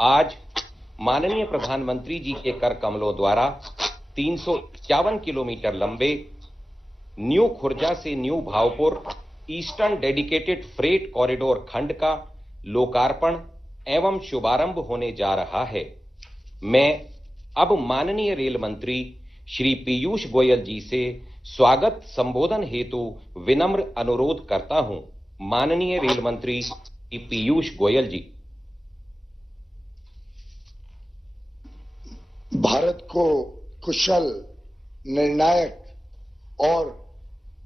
आज माननीय प्रधानमंत्री जी के कर कमलों द्वारा 351 किलोमीटर लंबे न्यू खुर्जा से new Bhavpur eastern dedicated freight corridor खंड का लोकार्पण एवं शुभारंभ होने जा रहा है। मैं अब माननीय रेल मंत्री श्री पीयूष गोयल जी से स्वागत संबोधन हेतु विनम्र अनुरोध करता हूं। माननीय रेल मंत्री श्री पीयूष गोयल जी। भारत को कुशल, निर्णायक और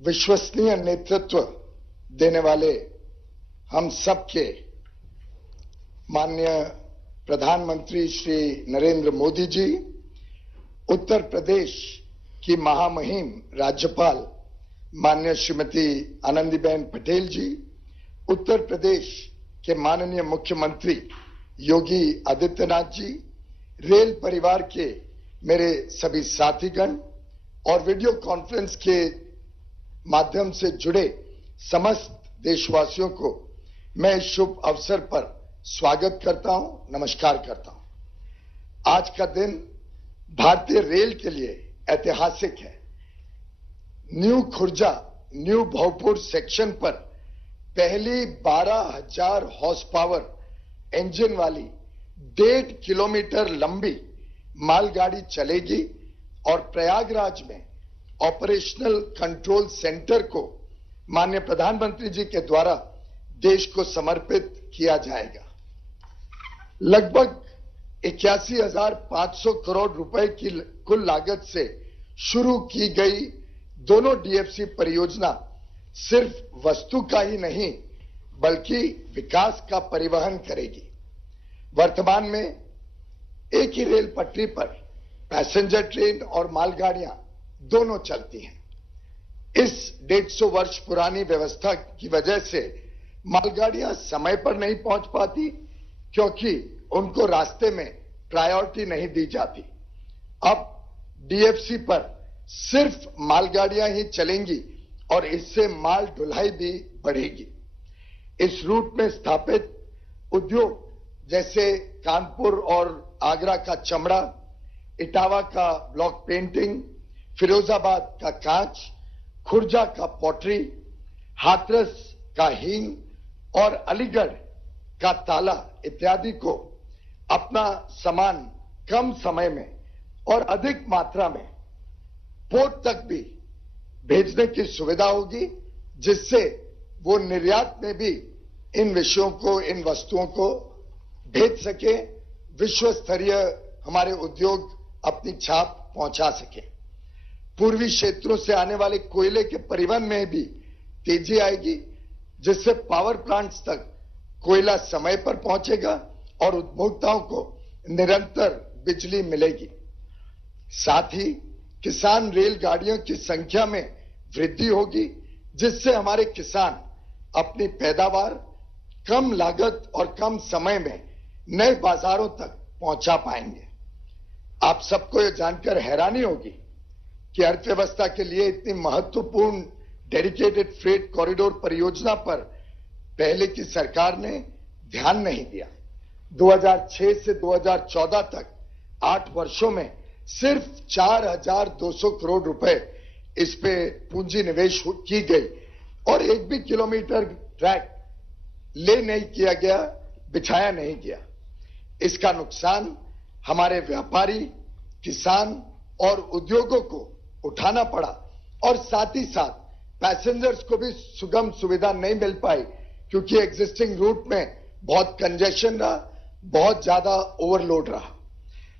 विश्वसनीय नेतृत्व देने वाले हम सबके माननीय प्रधानमंत्री श्री नरेंद्र मोदी जी, उत्तर प्रदेश की महामहिम राज्यपाल माननीय श्रीमती आनंदीबेन पटेल जी, उत्तर प्रदेश के माननीय मुख्यमंत्री योगी आदित्यनाथ जी, रेल परिवार के मेरे सभी साथीगण और वीडियो कॉन्फ्रेंस के माध्यम से जुड़े समस्त देशवासियों को मैं इस शुभ अवसर पर स्वागत करता हूं, नमस्कार करता हूं। आज का दिन भारतीय रेल के लिए ऐतिहासिक है। New Khurja new Bhavpur section पर पहली 12,000 हॉर्स पावर इंजन वाली 1.5 किलोमीटर लंबी मालगाड़ी चलेगी और प्रयागराज में ऑपरेशनल कंट्रोल सेंटर को माननीय प्रधानमंत्री जी के द्वारा देश को समर्पित किया जाएगा। लगभग 81,500 करोड़ रुपए की कुल लागत से शुरू की गई दोनों डीएफसी परियोजना सिर्फ वस्तु का ही नहीं बल्कि विकास का परिवहन करेगी। वर्तमान में एक ही रेल पटरी पर पैसेंजर ट्रेन और मालगाड़ियां दोनों चलती हैं। इस 150 वर्ष पुरानी व्यवस्था की वजह से मालगाड़ियां समय पर नहीं पहुंच पाती क्योंकि उनको रास्ते में प्रायोरिटी नहीं दी जाती। अब डीएफसी पर सिर्फ मालगाड़ियां ही चलेंगी और इससे माल ढुलाई भी बढ़ेगी। इस रूट में स्थापित उद्योग जैसे कानपुर और आगरा का चमड़ा, इटावा का ब्लॉक पेंटिंग, फिरोजाबाद का कांच, खुर्जा का पॉटरी, हाथरस का हींग और अलीगढ़ का ताला इत्यादि को अपना सामान कम समय में और अधिक मात्रा में पोर्ट तक भी भेजने की सुविधा होगी, जिससे वो निर्यात में भी इन विषयों को, इन वस्तुओं को भेज सके, विश्व स्तरीय हमारे उद्योग अपनी छाप पहुंचा सके। पूर्वी क्षेत्रों से आने वाले कोयले के परिवहन में भी तेजी आएगी, जिससे पावर प्लांट्स तक कोयला समय पर पहुंचेगा और उपभोक्ताओं को निरंतर बिजली मिलेगी। साथ ही किसान रेलगाड़ियों की संख्या में वृद्धि होगी, जिससे हमारे किसान अपनी पैदावार कम लागत और कम समय में नए बाजारों तक पहुंचा पाएंगे। आप सबको यह जानकर हैरानी होगी कि अर्थव्यवस्था के लिए इतनी महत्वपूर्ण डेडिकेटेड फ्रेट कॉरिडोर परियोजना पर पहले की सरकार ने ध्यान नहीं दिया। 2006 से 2014 तक 8 वर्षों में सिर्फ 4,200 करोड़ रुपए इस पे पूंजी निवेश की गई और एक भी किलोमीटर ट्रैक ले नहीं किया गया, बिछाया नहीं गया। इसका नुकसान हमारे व्यापारी, किसान और उद्योगों को उठाना पड़ा और साथ ही साथ पैसेंजर्स को भी सुगम सुविधा नहीं मिल पाई क्योंकि एग्जिस्टिंग रूट में बहुत कंजेशन रहा, बहुत ज्यादा ओवरलोड रहा।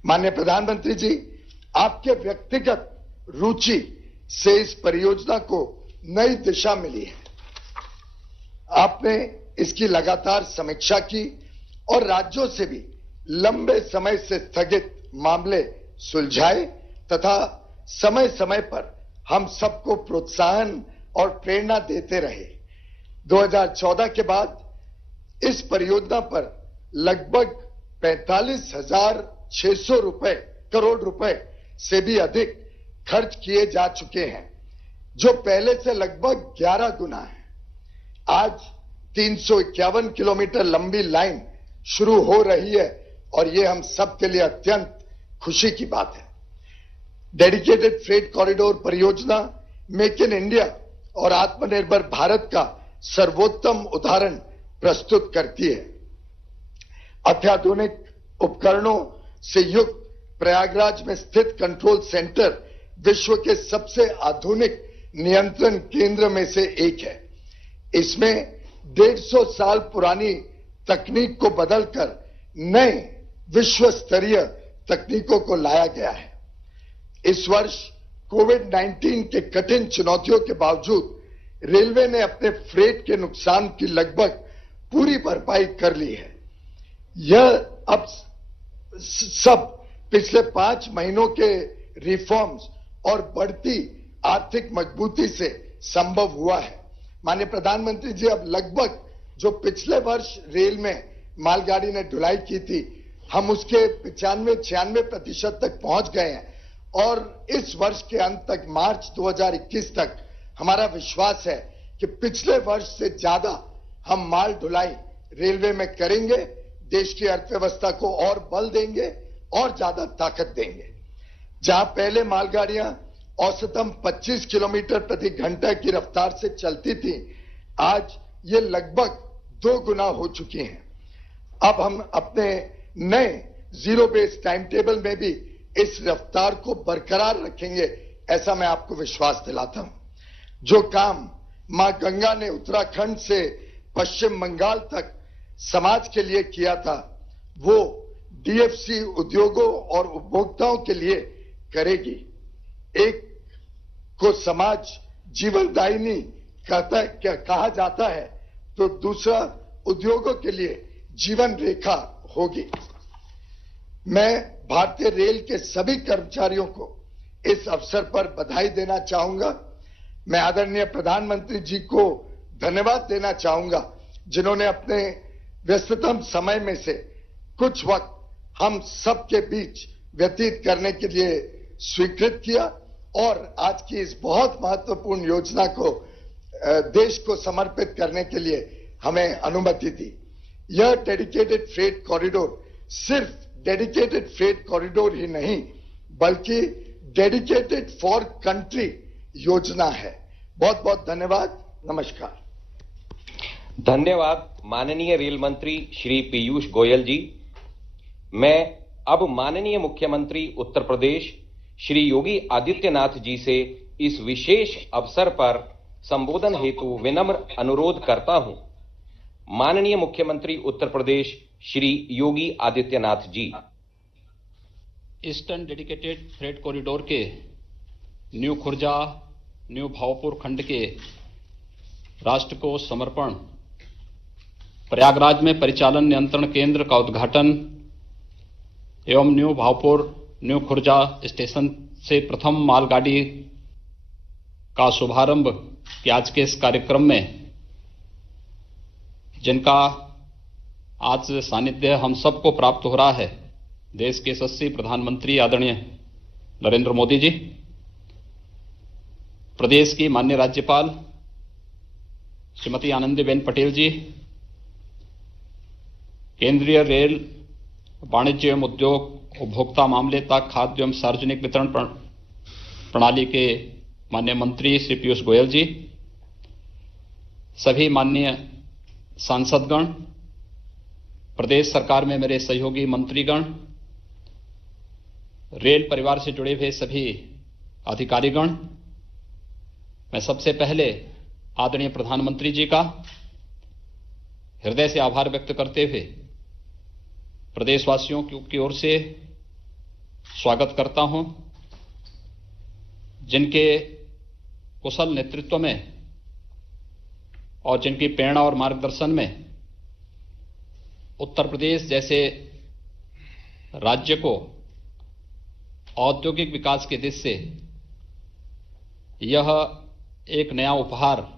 माननीय प्रधानमंत्री जी, आपके व्यक्तिगत रुचि से इस परियोजना को नई दिशा मिली है। आपने इसकी लगातार समीक्षा की और राज्यों से भी लंबे समय से स्थगित मामले सुलझाए तथा समय समय पर हम सबको प्रोत्साहन और प्रेरणा देते रहे। 2014 के बाद इस परियोजना पर लगभग 45,600 करोड़ रुपए से भी अधिक खर्च किए जा चुके हैं, जो पहले से लगभग 11 गुना है। आज 351 किलोमीटर लंबी लाइन शुरू हो रही है और ये हम सब के लिए अत्यंत खुशी की बात है। डेडिकेटेड फ्रेट कॉरिडोर परियोजना मेक इन इंडिया और आत्मनिर्भर भारत का सर्वोत्तम उदाहरण प्रस्तुत करती है। अत्याधुनिक उपकरणों से युक्त प्रयागराज में स्थित कंट्रोल सेंटर विश्व के सबसे आधुनिक नियंत्रण केंद्र में से एक है। इसमें 150 साल पुरानी तकनीक को बदलकर नए विश्व स्तरीय तकनीकों को लाया गया है। इस वर्ष कोविड-19 के कठिन चुनौतियों के बावजूद रेलवे ने अपने फ्रेट के नुकसान की लगभग पूरी भरपाई कर ली है। यह अब सब पिछले 5 महीनों के रिफॉर्म्स और बढ़ती आर्थिक मजबूती से संभव हुआ है। माननीय प्रधानमंत्री जी, अब लगभग जो पिछले वर्ष रेल में मालगाड़ी ने ढुलाई की थी, हम उसके 95-96% तक पहुंच गए हैं और इस वर्ष के अंत तक, मार्च 2021 तक, हमारा विश्वास है कि पिछले वर्ष से ज्यादा हम माल ढुलाई रेलवे में करेंगे, देश की अर्थव्यवस्था को और बल देंगे और ज्यादा ताकत देंगे। जहां पहले मालगाड़ियां औसतन 25 किलोमीटर प्रति घंटा की रफ्तार से चलती थी, आज ये लगभग 2 गुना हो चुकी हैं। अब हम अपने नए जीरो बेस टाइम टेबल में भी इस रफ्तार को बरकरार रखेंगे, ऐसा मैं आपको विश्वास दिलाता हूं। जो काम मां गंगा ने उत्तराखंड से पश्चिम बंगाल तक समाज के लिए किया था, वो डीएफसी उद्योगों और उपभोक्ताओं के लिए करेगी। एक को समाज जीवनदायिनी कहा जाता है, तो दूसरा उद्योगों के लिए जीवन रेखा होगी। मैं भारतीय रेल के सभी कर्मचारियों को इस अवसर पर बधाई देना चाहूंगा। मैं आदरणीय प्रधानमंत्री जी को धन्यवाद देना चाहूंगा, जिन्होंने अपने व्यस्ततम समय में से कुछ वक्त हम सबके बीच व्यतीत करने के लिए स्वीकृत किया और आज की इस बहुत महत्वपूर्ण योजना को देश को समर्पित करने के लिए हमें अनुमति दी। यह डेडिकेटेड फ्रेट कॉरिडोर सिर्फ डेडिकेटेड फ्रेट कॉरिडोर ही नहीं, बल्कि डेडिकेटेड फॉर कंट्री योजना है। बहुत बहुत धन्यवाद। नमस्कार। धन्यवाद माननीय रेल मंत्री श्री पीयूष गोयल जी। मैं अब माननीय मुख्यमंत्री उत्तर प्रदेश श्री योगी आदित्यनाथ जी से इस विशेष अवसर पर संबोधन हेतु विनम्र अनुरोध करता हूं। माननीय मुख्यमंत्री Uttar Pradesh Shri Yogi Adityanath ji. Eastern dedicated freight corridor के न्यू खुर्जा न्यू भावपुर खंड के राष्ट्र को समर्पण, प्रयागराज में परिचालन नियंत्रण केंद्र का उद्घाटन एवं new Bhaupur new Khurja station से प्रथम मालगाड़ी का शुभारंभ के आज के इस कार्यक्रम में जिनका आज सानिध्य हम सबको प्राप्त हो रहा है, देश के यशस्वी प्रधानमंत्री आदरणीय नरेंद्र मोदी जी, प्रदेश की माननीय राज्यपाल श्रीमती आनंदीबेन पटेल जी, केंद्रीय रेल वाणिज्य एवं उद्योग उपभोक्ता मामले तक खाद्य एवं सार्वजनिक वितरण प्रणाली के माननीय मंत्री श्री पीयूष गोयल जी, सभी माननीय सांसदगण, प्रदेश सरकार में मेरे सहयोगी मंत्रीगण, रेल परिवार से जुड़े हुए सभी अधिकारीगण, मैं सबसे पहले आदरणीय प्रधानमंत्री जी का हृदय से आभार व्यक्त करते हुए प्रदेशवासियों की ओर से स्वागत करता हूं, जिनके कुशल नेतृत्व में और जिनकी प्रेरणा और मार्गदर्शन में उत्तर प्रदेश जैसे राज्य को औद्योगिक विकास की दिशा से यह एक नया उपहार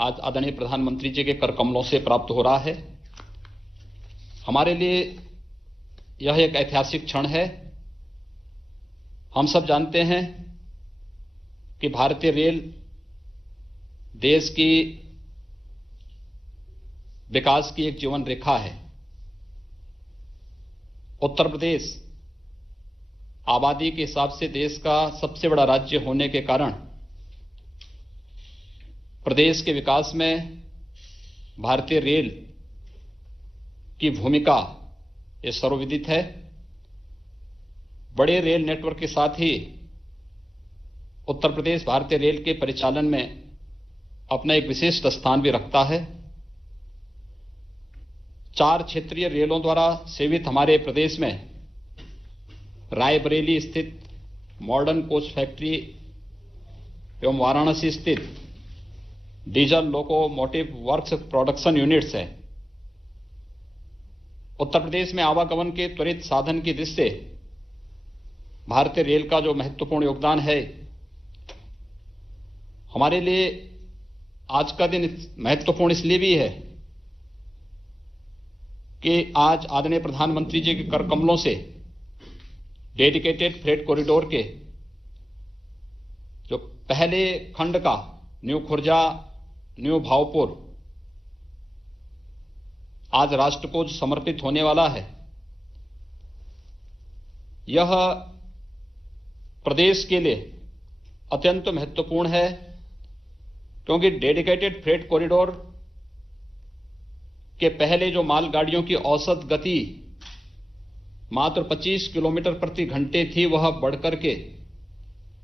आज आदरणीय प्रधानमंत्री जी के कर कमलों से प्राप्त हो रहा है। हमारे लिए यह एक ऐतिहासिक क्षण है। हम सब जानते हैं कि भारतीय रेल देश की विकास की एक जीवन रेखा है। उत्तर प्रदेश आबादी के हिसाब से देश का सबसे बड़ा राज्य होने के कारण प्रदेश के विकास में भारतीय रेल की भूमिका ये सर्वविदित है। बड़े रेल नेटवर्क के साथ ही उत्तर प्रदेश भारतीय रेल के परिचालन में अपना एक विशिष्ट स्थान भी रखता है। 4 क्षेत्रीय रेलों द्वारा सेवित हमारे प्रदेश में रायबरेली स्थित मॉडर्न कोच फैक्ट्री एवं वाराणसी स्थित diesel locomotive works production units है। उत्तर प्रदेश में आवागमन के त्वरित साधन की दृष्टि से भारतीय रेल का जो महत्वपूर्ण योगदान है, हमारे लिए आज का दिन महत्वपूर्ण इसलिए भी है कि आज आदरणीय प्रधानमंत्री जी के कर कमलों से डेडिकेटेड फ्रेट कॉरिडोर के जो पहले खंड का न्यू खुर्जा न्यू भावपुर आज राष्ट्र को समर्पित होने वाला है। यह प्रदेश के लिए अत्यंत महत्वपूर्ण है, क्योंकि डेडिकेटेड फ्रेट कॉरिडोर के पहले जो मालगाड़ियों की औसत गति मात्र 25 किलोमीटर प्रति घंटे थी, वह बढ़कर के